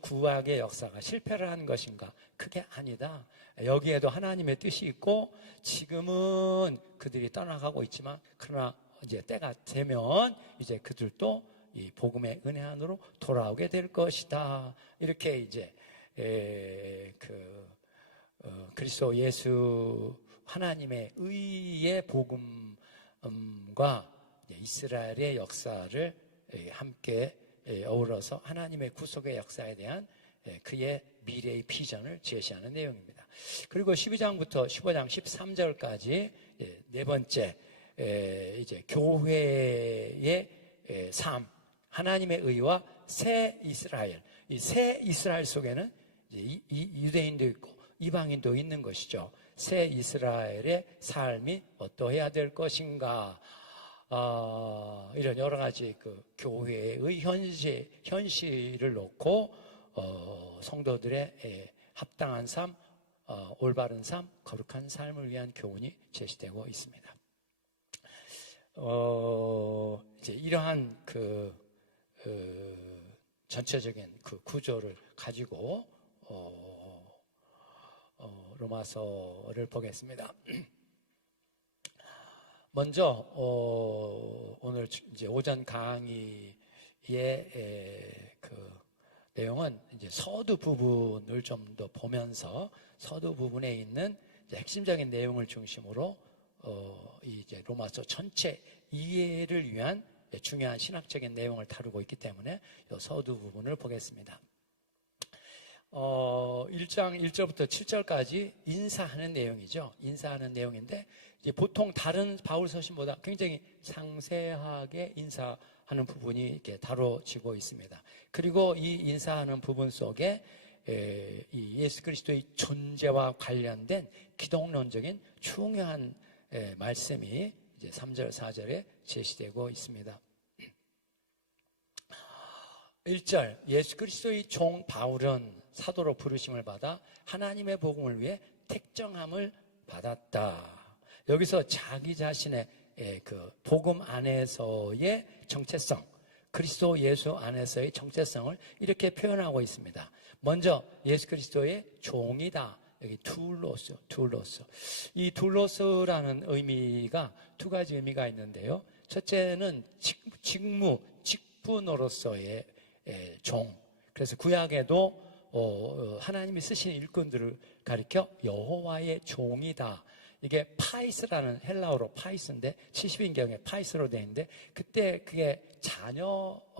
구약의 역사가 실패를 한 것인가? 그게 아니다. 여기에도 하나님의 뜻이 있고 지금은 그들이 떠나가고 있지만 그러나 이제 때가 되면 이제 그들도 이 복음의 은혜 안으로 돌아오게 될 것이다. 이렇게 이제 그리스도 예수 하나님의 의의 복음과 이스라엘의 역사를 함께 어우러서 하나님의 구속의 역사에 대한 그의 미래의 비전을 제시하는 내용입니다. 그리고 12장부터 15장 13절까지 네 번째 이제 교회의 삶, 하나님의 의와 새 이스라엘, 이 새 이스라엘 속에는 유대인도 있고 이방인도 있는 것이죠. 새 이스라엘의 삶이 어떠해야 될 것인가? 이런 여러 가지 그 교회의 현실을 놓고 성도들의 합당한 삶, 올바른 삶, 거룩한 삶을 위한 교훈이 제시되고 있습니다. 이제 이러한 전체적인 그 구조를 가지고 로마서를 보겠습니다. 먼저 오늘 이제 오전 강의의 그 내용은 이제 서두 부분을 좀 더 보면서 서두 부분에 있는 이제 핵심적인 내용을 중심으로 이제 로마서 전체 이해를 위한 중요한 신학적인 내용을 다루고 있기 때문에 이 서두 부분을 보겠습니다. 1장 1절부터 7절까지 인사하는 내용이죠. 인사하는 내용인데 이제 보통 다른 바울 서신보다 굉장히 상세하게 인사하는 부분이 이렇게 다뤄지고 있습니다. 그리고 이 인사하는 부분 속에 이 예수 그리스도의 존재와 관련된 기독론적인 중요한 말씀이 이제 3절, 4절에 제시되고 있습니다. 1절, 예수 그리스도의 종 바울은 사도로 부르심을 받아 하나님의 복음을 위해 택정함을 받았다. 여기서 자기 자신의 그 복음 안에서의 정체성, 그리스도 예수 안에서의 정체성을 이렇게 표현하고 있습니다. 먼저 예수 그리스도의 종이다. 여기 둘로스. 이 둘로스라는 의미가 두 가지 의미가 있는데요. 첫째는 직분으로서의 종. 그래서 구약에도 하나님이 쓰신 일꾼들을 가리켜 여호와의 종이다. 이게 파이스라는 헬라어로 파이스인데 70인경에 파이스로 되어 있는데 그때 그게 자녀라는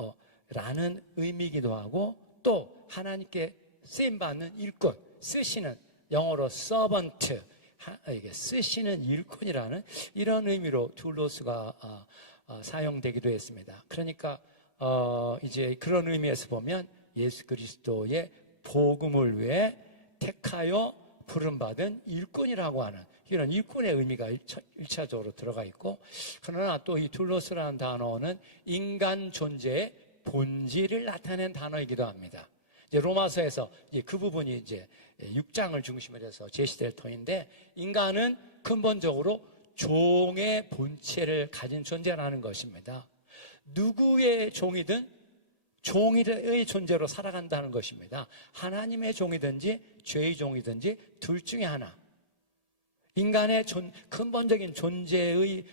의미이기도 하고 또 하나님께 쓰임받는 일꾼, 쓰시는 영어로 servant, 이게 쓰시는 일꾼이라는 이런 의미로 둘로스가 사용되기도 했습니다. 그러니까 이제 그런 의미에서 보면 예수 그리스도의 복음을 위해 택하여 부름받은 일꾼이라고 하는 이런 일꾼의 의미가 1차적으로 들어가 있고, 그러나 또 이 둘로스라는 단어는 인간 존재의 본질을 나타낸 단어이기도 합니다. 이제 로마서에서 이제 그 부분이 이제 6장을 중심으로 해서 제시될 터인데, 인간은 근본적으로 종의 본체를 가진 존재라는 것입니다. 누구의 종이든 종의 존재로 살아간다는 것입니다. 하나님의 종이든지 죄의 종이든지 둘 중에 하나. 인간의 근본적인 존재의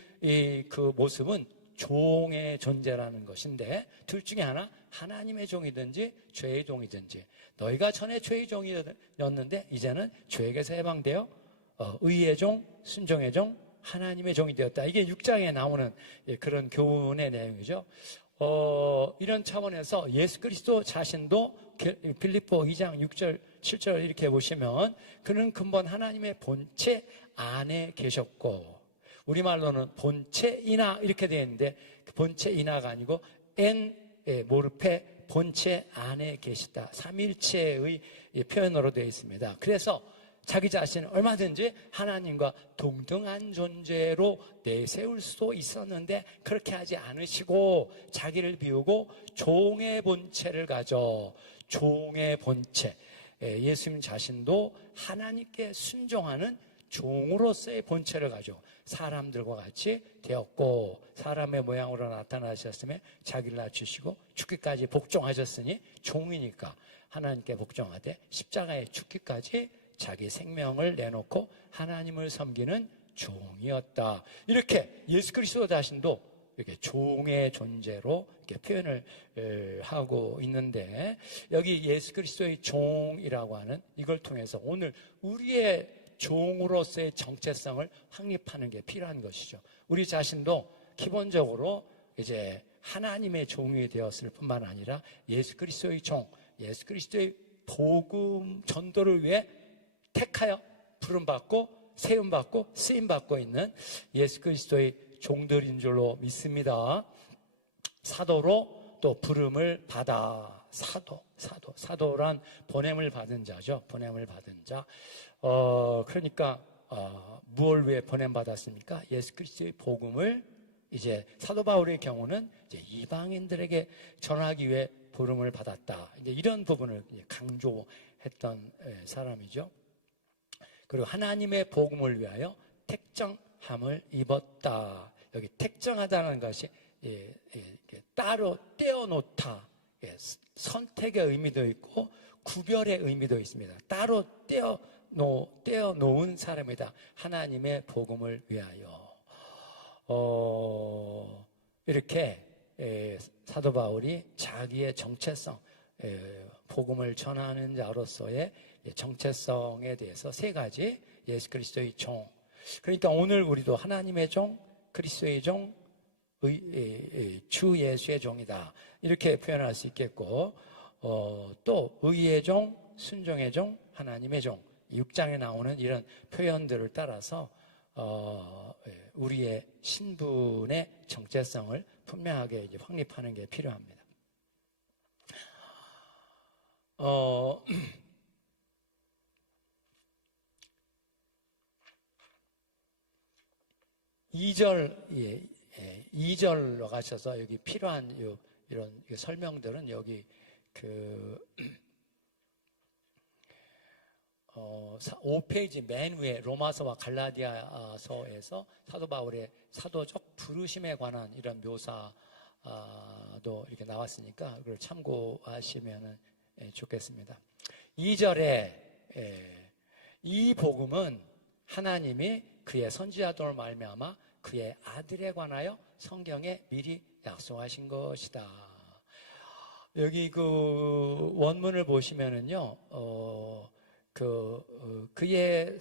그 모습은 종의 존재라는 것인데, 둘 중에 하나, 하나님의 종이든지 죄의 종이든지. 너희가 전에 죄의 종이었는데 이제는 죄에게서 해방되어 의의 종, 순종의 종, 하나님의 종이 되었다. 이게 6장에 나오는 그런 교훈의 내용이죠. 이런 차원에서 예수 그리스도 자신도 빌립보 2장 6절 7절 이렇게 보시면 그는 근본 하나님의 본체 안에 계셨고, 우리말로는 본체이나 이렇게 되어 있는데 그 본체이나가 아니고 모르페 본체 안에 계시다. 삼일체의 표현으로 되어 있습니다. 그래서 자기 자신을 얼마든지 하나님과 동등한 존재로 내세울 수도 있었는데 그렇게 하지 않으시고 자기를 비우고 종의 본체를 가져, 종의 본체, 예수님 자신도 하나님께 순종하는 종으로서의 본체를 가져 사람들과 같이 되었고, 사람의 모양으로 나타나셨으며 자기를 낮추시고 죽기까지 복종하셨으니 종이니까 하나님께 복종하되 십자가에 죽기까지 자기 생명을 내놓고 하나님을 섬기는 종이었다. 이렇게 예수 그리스도 자신도 이렇게 종의 존재로 이렇게 표현을 하고 있는데, 여기 예수 그리스도의 종이라고 하는 이걸 통해서 오늘 우리의 종으로서의 정체성을 확립하는 게 필요한 것이죠. 우리 자신도 기본적으로 이제 하나님의 종이 되었을 뿐만 아니라 예수 그리스도의 종, 예수 그리스도의 복음 전도를 위해 택하여 부름받고 세움받고 쓰임받고 있는 예수 그리스도의 종들인 줄로 믿습니다. 사도로 또 부름을 받아. 사도란 보냄을 받은 자죠. 보냄을 받은 자. 그러니까 무엇을 위해 보냄 받았습니까? 예수 그리스도의 복음을 이제 사도 바울의 경우는 이제 이방인들에게 전하기 위해 부름을 받았다. 이제 이런 부분을 강조했던 사람이죠. 그리고 하나님의 복음을 위하여 택정함을 입었다. 여기 택정하다는 것이 따로 떼어놓다. 선택의 의미도 있고 구별의 의미도 있습니다. 따로 떼어 놓은 사람이다. 하나님의 복음을 위하여. 이렇게 사도 바울이 자기의 정체성, 복음을 전하는 자로서의 정체성에 대해서 세 가지, 예수 그리스도의 종. 그러니까 오늘 우리도 하나님의 종, 그리스도의 종, 주 예수의 종이다. 이렇게 표현할 수 있겠고, 또 의의 종, 순종의 종, 하나님의 종. 6장에 나오는 이런 표현들을 따라서 우리의 신분의 정체성을 분명하게 이제 확립하는 게 필요합니다. 2절로 가셔서 여기 필요한 이런 설명들은 여기 5페이지 맨 위에 로마서와 갈라디아서에서 사도 바울의 사도적 부르심에 관한 이런 묘사도 이렇게 나왔으니까 그걸 참고하시면 좋겠습니다. 2절에 이 복음은 하나님이 그의 선지자들로 말미암아 그의 아들에 관하여 성경에 미리 약속하신 것이다. 여기 그 원문을 보시면은요, 그의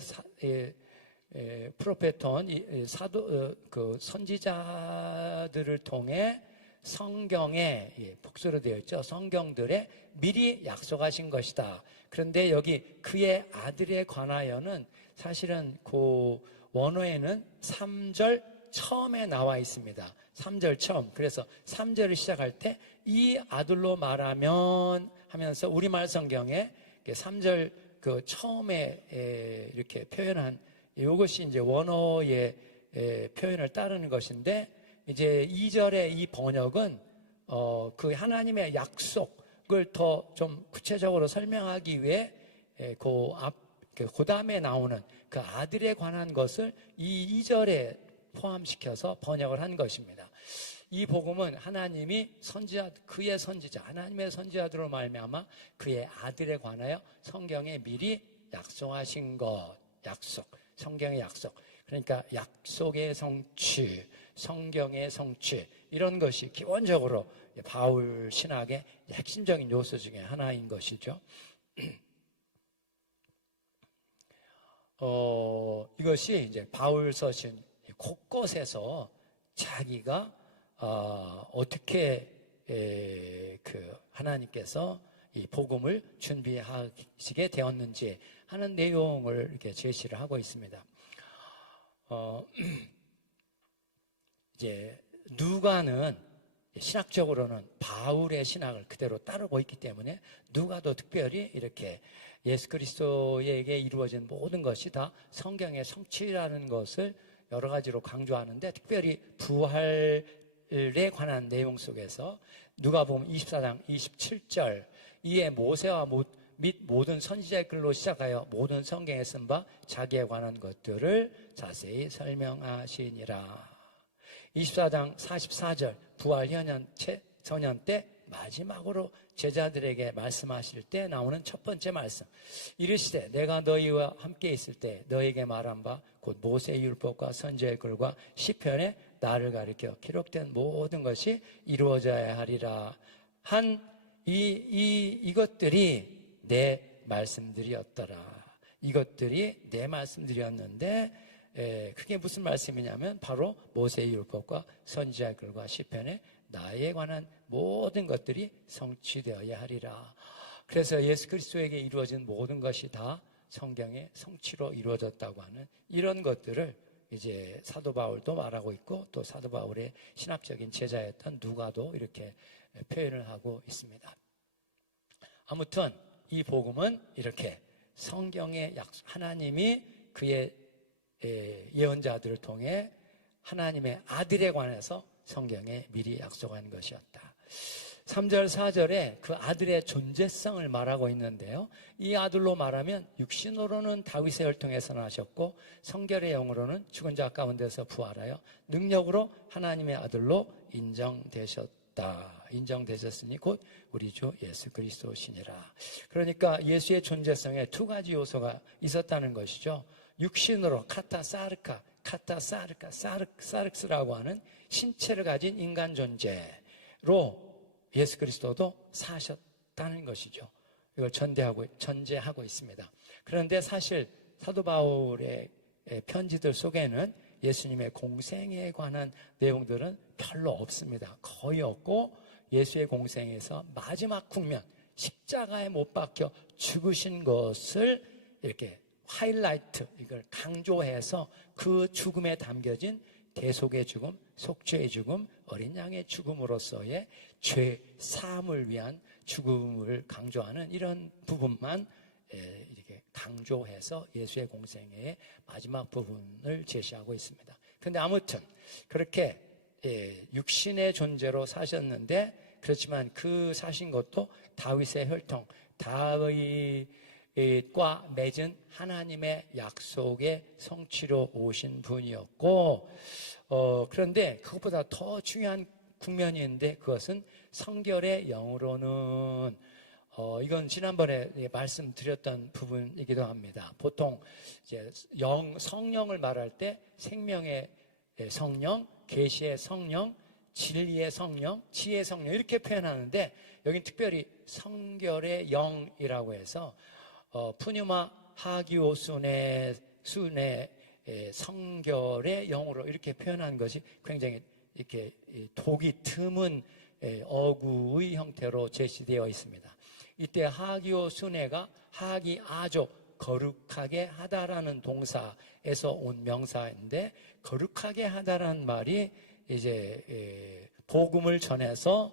프로페톤 사도 선지자들을 통해 성경에 복수로 되어 있죠. 성경들에 미리 약속하신 것이다. 그런데 여기 그의 아들에 관하여는 사실은 그 원어에는 3절 처음에 나와 있습니다. 3절 처음. 그래서 3절을 시작할 때 이 아들로 말하면 하면서 우리말 성경에 3절 그 처음에 이렇게 표현한 이것이 이제 원어의 표현을 따르는 것인데, 이제 2절의 이 번역은 그 하나님의 약속을 더 좀 구체적으로 설명하기 위해 그 다음에 나오는 그 아들에 관한 것을 이 2절에 포함시켜서 번역을 한 것입니다. 이 복음은 하나님이 그의 선지자, 하나님의 선지자들로 말미암아 그의 아들에 관하여 성경에 미리 약속하신 것, 성경의 약속. 그러니까 약속의 성취, 성경의 성취, 이런 것이 기본적으로 바울 신학의 핵심적인 요소 중에 하나인 것이죠. 이것이 이제 바울 서신 곳곳에서 자기가 어떻게 하나님께서 이 복음을 준비하시게 되었는지 하는 내용을 이렇게 제시를 하고 있습니다. 이제 누가는 신학적으로는 바울의 신학을 그대로 따르고 있기 때문에 누가도 특별히 이렇게 예수 그리스도에게 이루어진 모든 것이 다 성경의 성취라는 것을 여러 가지로 강조하는데, 특별히 부활에 관한 내용 속에서 누가복음 24장 27절, 이에 모세와 및 모든 선지자의 글로 시작하여 모든 성경에 쓴 바 자기에 관한 것들을 자세히 설명하시니라. 24장 44절, 부활 전년 때 마지막으로 제자들에게 말씀하실 때 나오는 첫 번째 말씀, 이르시되 내가 너희와 함께 있을 때 너희에게 말한 바 곧 모세의 율법과 선지자의 글과 시편에 나를 가리켜 기록된 모든 것이 이루어져야 하리라 한 이것들이 내 말씀들이었더라. 이것들이 내 말씀들이었는데, 그게 무슨 말씀이냐면 바로 모세의 율법과 선지자의 글과 시편에 나에 관한 모든 것들이 성취되어야 하리라. 그래서 예수 그리스도에게 이루어진 모든 것이 다 성경의 성취로 이루어졌다고 하는 이런 것들을 이제 사도 바울도 말하고 있고, 또 사도 바울의 신학적인 제자였던 누가도 이렇게 표현을 하고 있습니다. 아무튼 이 복음은 이렇게 성경의 하나님이 그의 예언자들을 통해 하나님의 아들에 관해서 성경에 미리 약속한 것이었다. 3절, 4절에 그 아들의 존재성을 말하고 있는데요. 이 아들로 말하면 육신으로는 다윗의 혈통에서 나셨고 성결의 영으로는 죽은 자 가운데서 부활하여 능력으로 하나님의 아들로 인정되셨다. 인정되셨다. 인정되셨으니 곧 우리 주 예수 그리스도시니라. 그러니까 예수의 존재성에 두 가지 요소가 있었다는 것이죠. 육신으로 사르크스라고 하는 신체를 가진 인간 존재로 예수 그리스도도 사셨다는 것이죠. 이걸 전제하고 있습니다. 그런데 사실 사도 바울의 편지들 속에는 예수님의 공생에 관한 내용들은 별로 없습니다. 거의 없고 예수의 공생에서 마지막 국면, 십자가에 못 박혀 죽으신 것을 이렇게 하이라이트, 이걸 강조해서 그 죽음에 담겨진 대속의 죽음, 속죄의 죽음, 어린 양의 죽음으로서의 죄 사함을 위한 죽음을 강조하는 이런 부분만 이렇게 강조해서 예수의 공생애의 마지막 부분을 제시하고 있습니다. 그런데 아무튼 그렇게 육신의 존재로 사셨는데, 그렇지만 그 사신 것도 다윗의 혈통, 다윗과 맺은 하나님의 약속의 성취로 오신 분이었고, 그런데 그것보다 더 중요한 국면이 있는데, 그것은 성결의 영으로는 이건 지난번에 말씀드렸던 부분이기도 합니다. 보통 이제 성령을 말할 때 생명의 성령, 계시의 성령, 진리의 성령, 지혜의 성령 이렇게 표현하는데, 여긴 특별히 성결의 영이라고 해서 푸뉴마 하기오순의 성결의 영으로 이렇게 표현한 것이 굉장히 이렇게 독이 드문 어구의 형태로 제시되어 있습니다. 이때 하기오순회가 하기 아조, 거룩하게 하다라는 동사에서 온 명사인데, 거룩하게 하다라는 말이 이제 복음을 전해서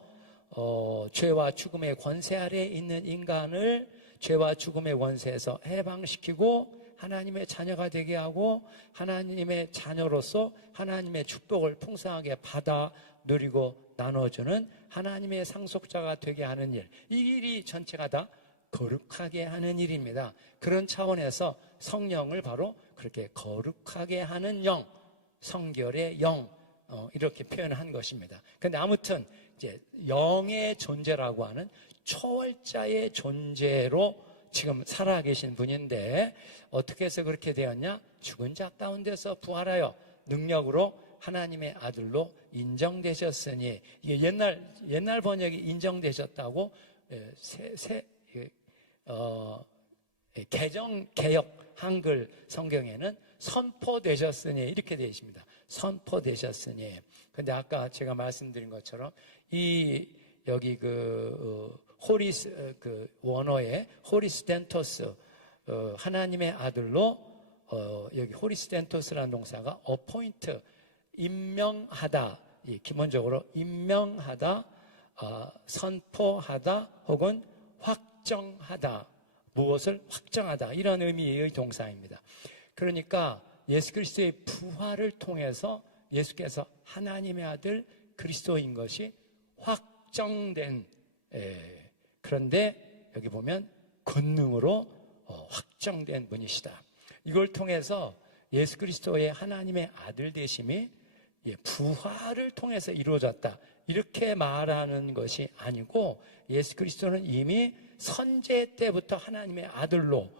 죄와 죽음의 권세 아래에 있는 인간을 죄와 죽음의 권세에서 해방시키고 하나님의 자녀가 되게 하고, 하나님의 자녀로서 하나님의 축복을 풍성하게 받아 누리고 나눠주는 하나님의 상속자가 되게 하는 일, 이 일이 전체가 다 거룩하게 하는 일입니다. 그런 차원에서 성령을 바로 그렇게 거룩하게 하는 영, 성결의 영, 이렇게 표현한 것입니다. 그런데 아무튼 이제 영의 존재라고 하는 초월자의 존재로 지금 살아계신 분인데, 어떻게 해서 그렇게 되었냐? 죽은 자 가운데서 부활하여 능력으로 하나님의 아들로 인정되셨으니, 이게 옛날 번역이 인정되셨다고, 개역 한글 성경에는 선포되셨으니 이렇게 되어 있습니다. 선포되셨으니. 근데 아까 제가 말씀드린 것처럼 여기 원어의 호리스텐토스, 하나님의 아들로, 여기 호리스텐토스라는 동사가 어포인트, 임명하다, 기본적으로 임명하다, 선포하다 혹은 확정하다, 무엇을 확정하다, 이런 의미의 동사입니다. 그러니까 예수 그리스도의 부활을 통해서 예수께서 하나님의 아들 그리스도인 것이 확정된, 그런데 여기 보면 권능으로 확정된 분이시다. 이걸 통해서 예수 그리스도의 하나님의 아들 되심이 부활을 통해서 이루어졌다, 이렇게 말하는 것이 아니고, 예수 그리스도는 이미 선제 때부터 하나님의 아들로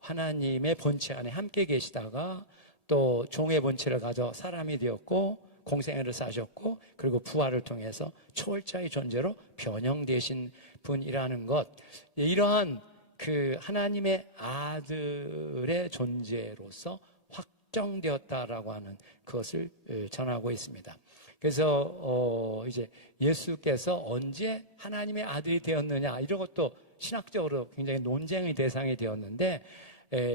하나님의 본체 안에 함께 계시다가 또 종의 본체를 가져 사람이 되었고 공생애를 사셨고, 그리고 부활을 통해서 초월자의 존재로 변형되신 분이라는 것, 이러한 그 하나님의 아들의 존재로서 확정되었다라고 하는 그것을 전하고 있습니다. 그래서 이제 예수께서 언제 하나님의 아들이 되었느냐, 이런 것도 신학적으로 굉장히 논쟁의 대상이 되었는데,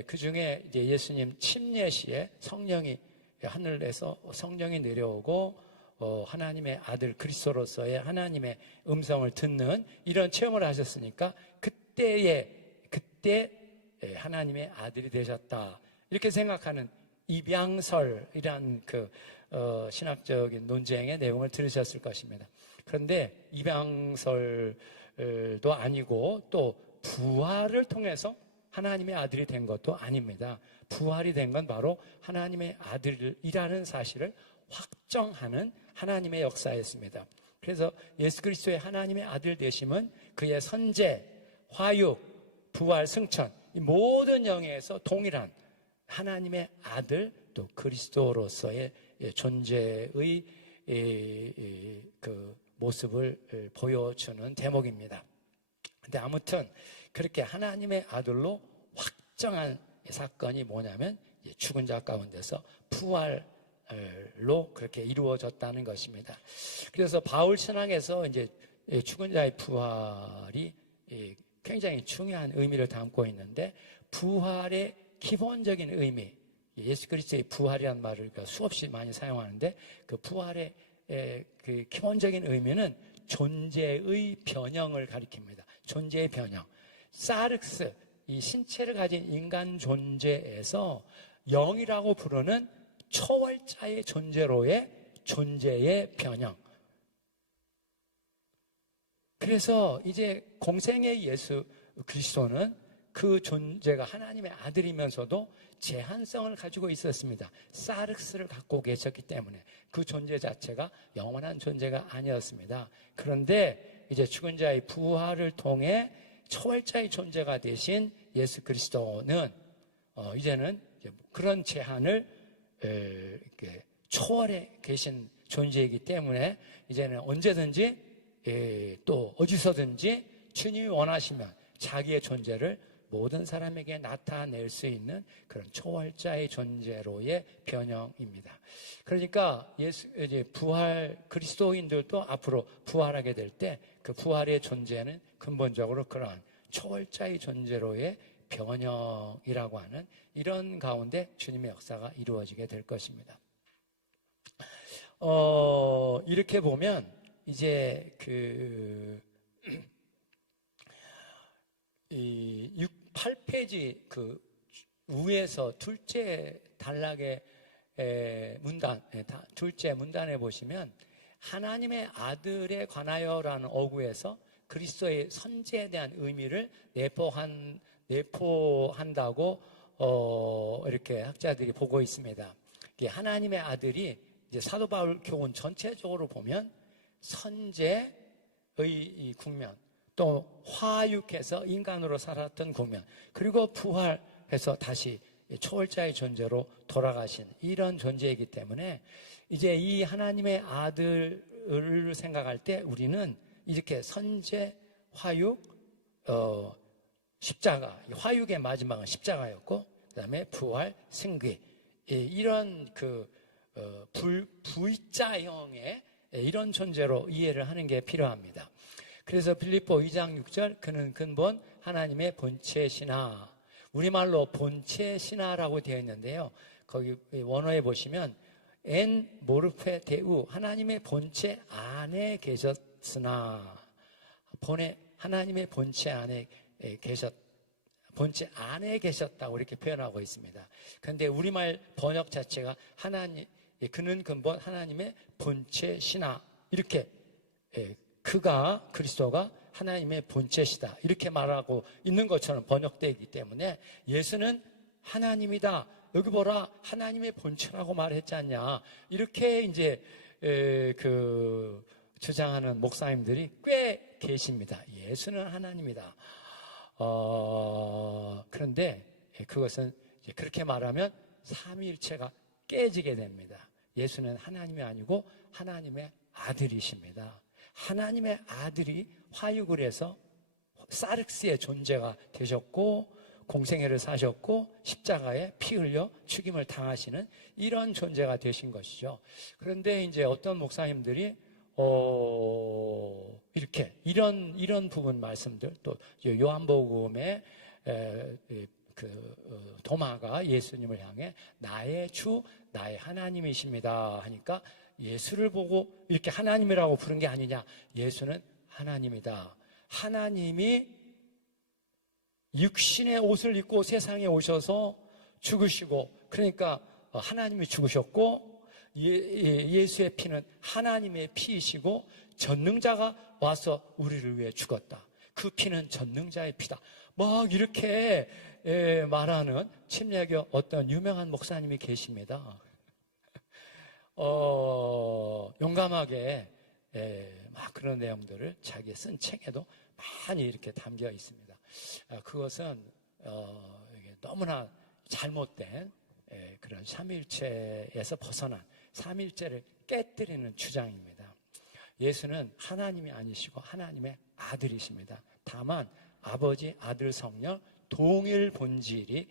그 중에 이제 예수님 침례 시에 성령이 하늘에서 성령이 내려오고 하나님의 아들 그리스도로서의 하나님의 음성을 듣는 이런 체험을 하셨으니까, 그때 하나님의 아들이 되셨다, 이렇게 생각하는 입양설이란 신학적인 논쟁의 내용을 들으셨을 것입니다. 그런데 입양설도 아니고 또 부활을 통해서 하나님의 아들이 된 것도 아닙니다. 부활이 된 건 바로 하나님의 아들이라는 사실을 확정하는 하나님의 역사였습니다. 그래서 예수 그리스도의 하나님의 아들 되심은 그의 선제, 화육, 부활, 승천 이 모든 영역에서 동일한 하나님의 아들 또 그리스도로서의 존재의 그 모습을 보여주는 대목입니다. 근데 아무튼 그렇게 하나님의 아들로 확정한 사건이 뭐냐면 죽은 자 가운데서 부활로 그렇게 이루어졌다는 것입니다. 그래서 바울 신앙에서 이제 죽은 자의 부활이 굉장히 중요한 의미를 담고 있는데 부활의 기본적인 의미, 예수 그리스도의 부활이라는 말을 수없이 많이 사용하는데 그 부활의 그 기본적인 의미는 존재의 변형을 가리킵니다. 존재의 변형. 사르크스, 이 신체를 가진 인간 존재에서 영이라고 부르는 초월자의 존재로의 존재의 변형. 그래서 이제 공생의 예수 그리스도는 그 존재가 하나님의 아들이면서도 제한성을 가지고 있었습니다. 사르크스를 갖고 계셨기 때문에 그 존재 자체가 영원한 존재가 아니었습니다. 그런데 이제 죽은 자의 부활을 통해 초월자의 존재가 되신 예수 그리스도는 이제는 그런 제한을 이렇게 초월해 계신 존재이기 때문에 이제는 언제든지 또 어디서든지 주님이 원하시면 자기의 존재를 모든 사람에게 나타낼 수 있는 그런 초월자의 존재로의 변형입니다. 그러니까 이제 부활 그리스도인들도 앞으로 부활하게 될 때 그 부활의 존재는 근본적으로 그러한 초월자의 존재로의 변형이라고 하는 이런 가운데 주님의 역사가 이루어지게 될 것입니다. 이렇게 보면 이제 이 8페이지 그 위에서 둘째 단락의 문단, 둘째 문단에 보시면 하나님의 아들에 관하여라는 어구에서 그리스도의 선제에 대한 의미를 내포한다고 이렇게 학자들이 보고 있습니다. 하나님의 아들이 이제 사도 바울 교훈 전체적으로 보면 선제의 국면, 또 화육해서 인간으로 살았던 국면, 그리고 부활해서 다시 초월자의 존재로 돌아가신 이런 존재이기 때문에 이제 이 하나님의 아들을 생각할 때 우리는 이렇게 선제, 화육, 십자가, 화육의 마지막은 십자가였고 그 다음에 부활, 승귀 이런 V자형의 이런 존재로 이해를 하는 게 필요합니다. 그래서 필립보 2장 6절 그는 근본 하나님의 본체시나, 우리말로 본체시나라고 되어 있는데요. 거기 원어에 보시면 엔 모르페 데우, 하나님의 본체 안에 계셨으나, 하나님의 본체 안에 본체 안에 계셨다고 이렇게 표현하고 있습니다. 그런데 우리말 번역 자체가 그는 근본 하나님의 본체시나, 이렇게 그리스도가 하나님의 본체시다 이렇게 말하고 있는 것처럼 번역되기 때문에 예수는 하나님이다, 여기 보라 하나님의 본체라고 말했지 않냐, 이렇게 이제 주장하는 목사님들이 꽤 계십니다. 예수는 하나님이다. 그런데 그것은 이제 그렇게 말하면 삼위일체가 깨지게 됩니다. 예수는 하나님이 아니고 하나님의 아들이십니다. 하나님의 아들이 화육을 해서 사르크스의 존재가 되셨고 공생애를 사셨고 십자가에 피 흘려 죽임을 당하시는 이런 존재가 되신 것이죠. 그런데 이제 어떤 목사님들이 이렇게 이런 부분 말씀들, 또 요한복음에 도마가 예수님을 향해 나의 주, 나의 하나님이십니다 하니까 예수를 보고 이렇게 하나님이라고 부른 게 아니냐. 예수는 하나님이다. 하나님이 육신의 옷을 입고 세상에 오셔서 죽으시고, 그러니까 하나님이 죽으셨고 예수의 피는 하나님의 피이시고 전능자가 와서 우리를 위해 죽었다. 그 피는 전능자의 피다. 막 이렇게 말하는 침례교 어떤 유명한 목사님이 계십니다. 용감하게 그런 내용들을 자기 쓴 책에도 많이 이렇게 담겨 있습니다. 그것은 이게 너무나 잘못된 그런 삼위일체에서 벗어난 삼위일체를 깨뜨리는 주장입니다. 예수는 하나님이 아니시고 하나님의 아들이십니다. 다만 아버지, 아들, 성령 동일 본질,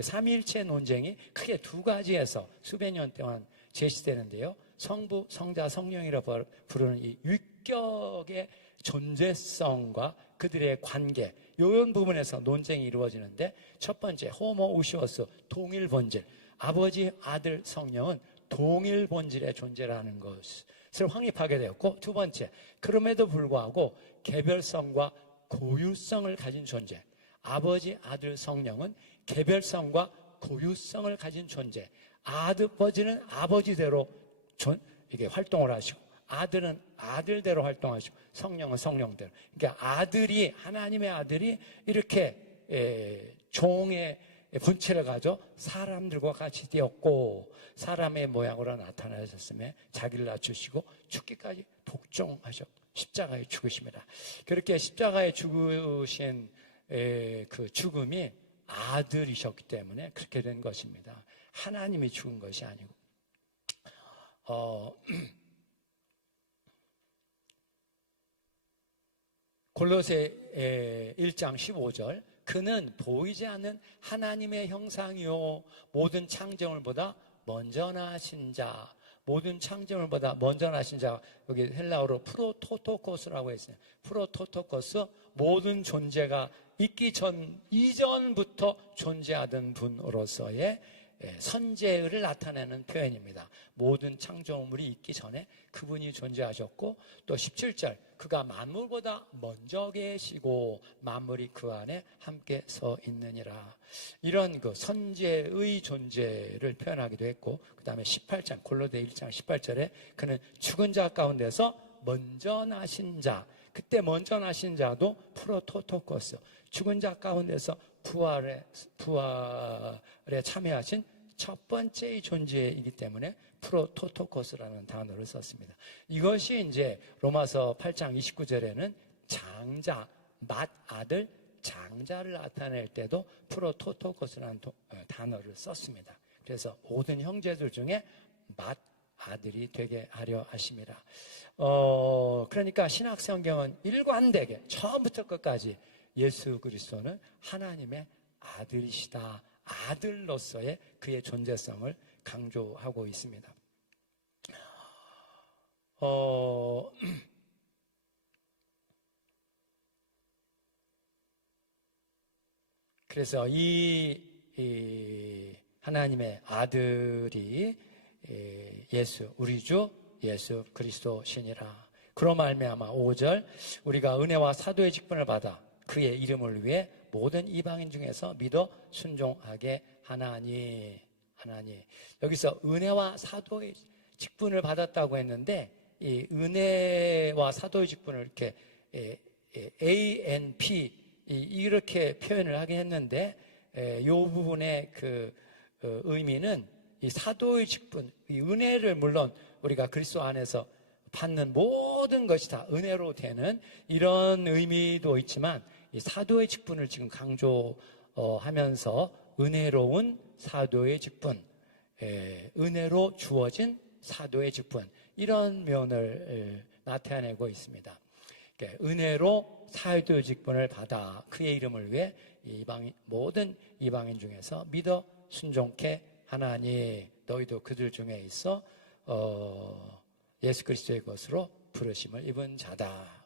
삼위일체 논쟁이 크게 두 가지에서 수백 년 동안 제시되는데요. 성부, 성자, 성령이라고 부르는 이 육격의 존재성과 그들의 관계, 이런 부분에서 논쟁이 이루어지는데, 첫 번째 호모우시오스, 동일 본질, 아버지, 아들, 성령은 동일 본질의 존재라는 것을 확립하게 되었고, 두 번째, 그럼에도 불구하고 개별성과 고유성을 가진 존재, 아버지, 아들, 성령은 개별성과 고유성을 가진 존재. 아버지는 아버지대로 이게 활동을 하시고, 아들은 아들대로 활동하시고, 성령은 성령대로. 그러니까 하나님의 아들이 이렇게 종의 본체를 가져 사람들과 같이 되었고, 사람의 모양으로 나타나셨음에 자기를 낮추시고 죽기까지 복종하셨고 십자가에 죽으십니다. 그렇게 십자가에 죽으신 그 죽음이 아들이셨기 때문에 그렇게 된 것입니다. 하나님이 죽은 것이 아니고. 골로새 1장 15절, 그는 보이지 않는 하나님의 형상이요 모든 창조물보다 먼저 나신 자, 모든 창조물보다 먼저 나신 자, 여기 헬라어로 프로토토코스라고 했어요. 프로토토코스, 모든 존재가 있기 이전부터 존재하던 분으로서의 선재를 나타내는 표현입니다. 모든 창조물이 있기 전에 그분이 존재하셨고, 또 17절, 그가 만물보다 먼저 계시고 만물이 그 안에 함께 서 있느니라. 이런 그 선재의 존재를 표현하기도 했고, 그 다음에 18장, 골로새 1장 18절에 그는 죽은 자 가운데서 먼저 나신 자, 그때 먼저 나신 자도 프로토토코스, 죽은 자 가운데서 부활에 참여하신 첫 번째의 존재이기 때문에 프로토토코스라는 단어를 썼습니다. 이것이 이제 로마서 8장 29절에는 장자, 맏아들, 장자를 나타낼 때도 프로토토코스라는 단어를 썼습니다. 그래서 모든 형제들 중에 맏아들이 되게 하려 하심이라. 그러니까 신약성경은 일관되게 처음부터 끝까지 예수 그리스도는 하나님의 아들이시다, 아들로서의 그의 존재성을 강조하고 있습니다. 그래서 이 하나님의 아들이 우리 주 예수 그리스도시니라. 그로 말미암아 5절, 우리가 은혜와 사도의 직분을 받아 그의 이름을 위해 모든 이방인 중에서 믿어 순종하게 하나니. 여기서 은혜와 사도의 직분을 받았다고 했는데, 이 은혜와 사도의 직분을 이렇게 ANP 이렇게 표현을 하긴 했는데, 이 부분의 그 의미는 이 사도의 직분, 이 은혜를 물론 우리가 그리스도 안에서 받는 모든 것이 다 은혜로 되는 이런 의미도 있지만, 이 사도의 직분을 지금 강조하면서 은혜로운 사도의 직분, 은혜로 주어진 사도의 직분, 이런 면을 나타내고 있습니다. 은혜로 사도의 직분을 받아 그의 이름을 위해 모든 이방인 중에서 믿어 순종케 하나니. 너희도 그들 중에 있어 예수 그리스도의 것으로 부르심을 입은 자다.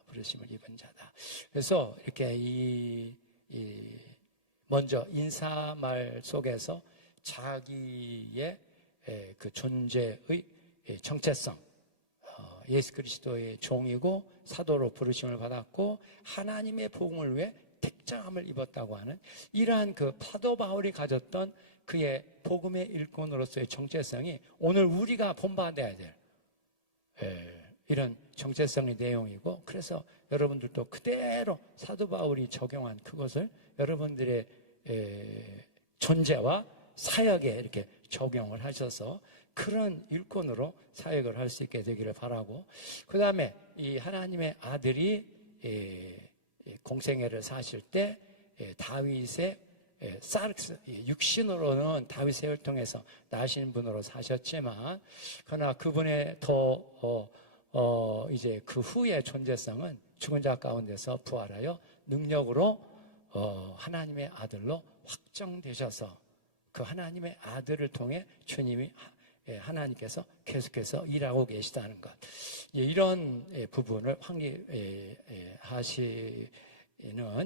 그래서 이렇게 먼저 인사말 속에서 자기의 그 존재의 정체성, 예수 그리스도의 종이고 사도로 부르심을 받았고 하나님의 복음을 위해 택정함을 입었다고 하는 이러한 그 사도 바울이 가졌던 그의 복음의 일꾼으로서의 정체성이 오늘 우리가 본받아야 될 이런 정체성의 내용이고, 그래서 여러분들도 그대로 사도 바울이 적용한 그것을 여러분들의 존재와 사역에 이렇게 적용을 하셔서 그런 일꾼으로 사역을 할 수 있게 되기를 바라고, 그 다음에 이 하나님의 아들이 공생애를 사실 때 다윗의 사르스, 육신으로는 다윗의 혈통에서 나신 분으로 사셨지만, 그러나 그분의 이제 그 후의 존재성은 죽은 자 가운데서 부활하여 능력으로 하나님의 아들로 확정되셔서, 그 하나님의 아들을 통해 주님이 하나님께서 계속해서 일하고 계시다는 것, 이런 부분을 확립하시는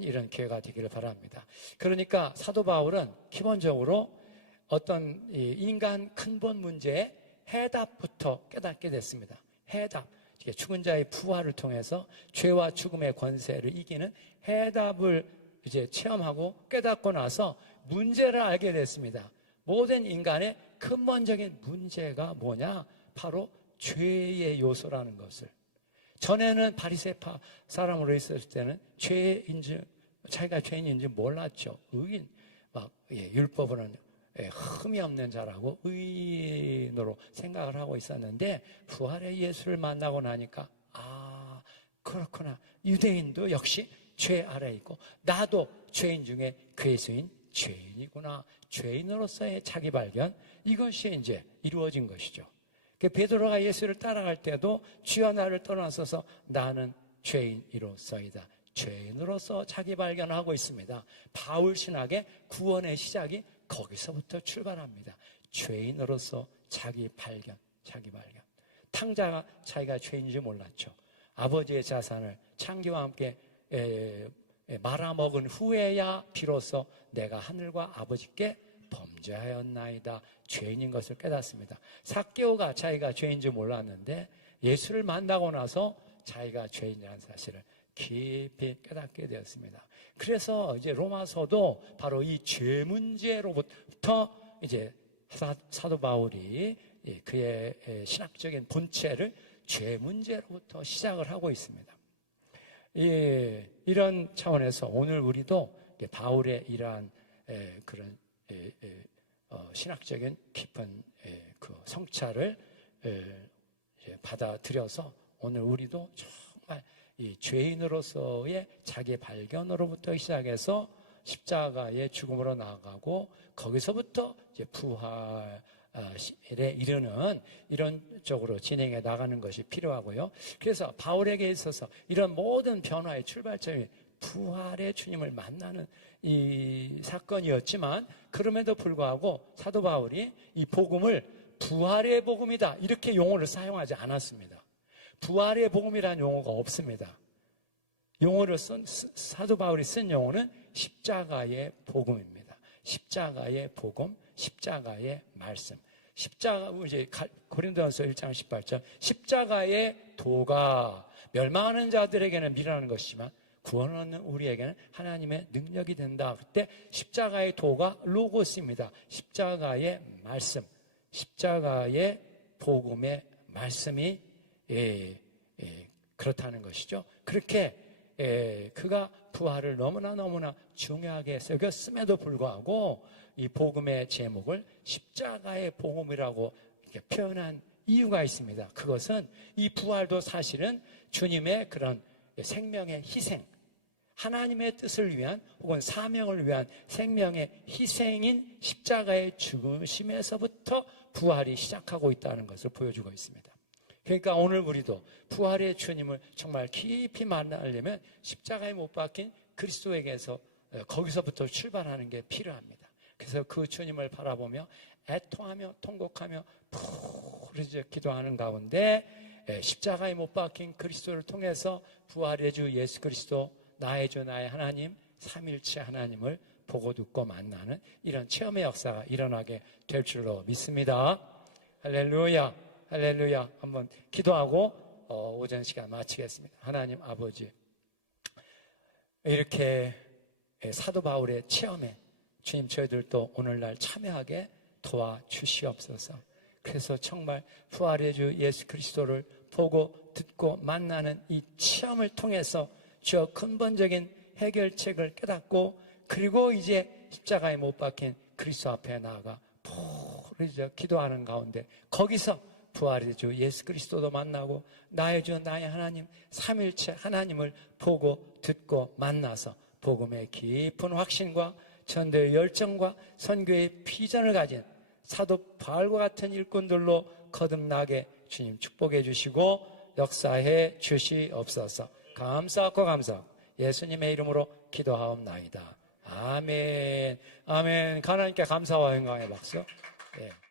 이런 기회가 되기를 바랍니다. 그러니까 사도 바울은 기본적으로 어떤 인간 근본 문제의 해답부터 깨닫게 됐습니다. 해답, 죽은 자의 부활을 통해서 죄와 죽음의 권세를 이기는 해답을 이제 체험하고 깨닫고 나서 문제를 알게 됐습니다. 모든 인간의 근본적인 문제가 뭐냐? 바로 죄의 요소라는 것을. 전에는 바리새파 사람으로 있었을 때는 자기가 죄인인 줄 몰랐죠. 의인, 율법으로는 흠이 없는 자라고 의인으로 생각을 하고 있었는데, 부활의 예수를 만나고 나니까 그렇구나, 유대인도 역시 죄 아래에 있고 나도 죄인 중에 괴수인 죄인이구나. 죄인으로서의 자기 발견, 이것이 이제 이루어진 것이죠. 베드로가 예수를 따라갈 때도 주여 나를 떠나서서 나는 죄인이로서이다. 죄인으로서 자기 발견하고 있습니다. 바울 신학의 구원의 시작이 거기서부터 출발합니다. 죄인으로서 자기 발견. 탕자가 자기가 죄인인지 몰랐죠. 아버지의 자산을 창기와 함께 말아먹은 후에야 비로소 내가 하늘과 아버지께 범죄하였나이다, 죄인인 것을 깨닫습니다. 삭개오가 자기가 죄인인지 몰랐는데 예수를 만나고 나서 자기가 죄인이라는 사실을 깊이 깨닫게 되었습니다. 그래서 이제 로마서도 바로 이 죄 문제로부터 이제 사도 바울이 그의 신학적인 본체를 죄 문제로부터 시작을 하고 있습니다. 이런 차원에서 오늘 우리도 바울의 이러한 그런 신학적인 깊은 그 성찰을 받아들여서 오늘 우리도 정말 이 죄인으로서의 자기 발견으로부터 시작해서 십자가의 죽음으로 나아가고 거기서부터 이제 부활에 이르는 이런 쪽으로 진행해 나가는 것이 필요하고요. 그래서 바울에게 있어서 이런 모든 변화의 출발점이 부활의 주님을 만나는 이 사건이었지만, 그럼에도 불구하고 사도 바울이 이 복음을 부활의 복음이다 이렇게 용어를 사용하지 않았습니다. 부활의 복음이라는 용어가 없습니다. 사도 바울이 쓴 용어는 십자가의 복음입니다. 십자가의 복음, 십자가의 말씀. 이제 고린도전서 1장 18절, 십자가의 도가 멸망하는 자들에게는 미련한 것이지만 구원 얻는 우리에게는 하나님의 능력이 된다. 그때 십자가의 도가 로고스입니다. 십자가의 말씀, 십자가의 복음의 말씀이 그렇다는 것이죠. 그렇게 그가 부활을 너무나 중요하게 여겼음에도 불구하고 이 복음의 제목을 십자가의 복음이라고 이렇게 표현한 이유가 있습니다. 그것은 이 부활도 사실은 주님의 그런 생명의 희생, 하나님의 뜻을 위한 혹은 사명을 위한 생명의 희생인 십자가의 죽으심에서부터 부활이 시작하고 있다는 것을 보여주고 있습니다. 그러니까 오늘 우리도 부활의 주님을 정말 깊이 만나려면 십자가에 못 박힌 그리스도에게서 거기서부터 출발하는 게 필요합니다. 그래서 그 주님을 바라보며 애통하며 통곡하며 부르짖어 기도하는 가운데 십자가에 못 박힌 그리스도를 통해서 부활의 주 예수 그리스도, 나의 주 나의 하나님, 삼일체 하나님을 보고 듣고 만나는 이런 체험의 역사가 일어나게 될 줄로 믿습니다. 할렐루야, 할렐루야. 한번 기도하고 오전 시간 마치겠습니다. 하나님 아버지, 이렇게 사도 바울의 체험에 주님 저희들도 오늘날 참여하게 도와주시옵소서. 그래서 정말 부활의 주 예수 그리스도를 보고 듣고 만나는 이 체험을 통해서 저 근본적인 해결책을 깨닫고, 그리고 이제 십자가에 못 박힌 그리스도 앞에 나아가 그래서 기도하는 가운데 거기서 부활의 주 예수 그리스도도 만나고 나의 주 나의 하나님 삼일체 하나님을 보고 듣고 만나서 복음의 깊은 확신과 전도의 열정과 선교의 비전을 가진 사도 바울과 같은 일꾼들로 거듭나게 주님 축복해 주시고 역사해 주시옵소서. 감사하고 감사하고 예수님의 이름으로 기도하옵나이다. 아멘. 아멘. 하나님께 감사와 영광의 박수. 예.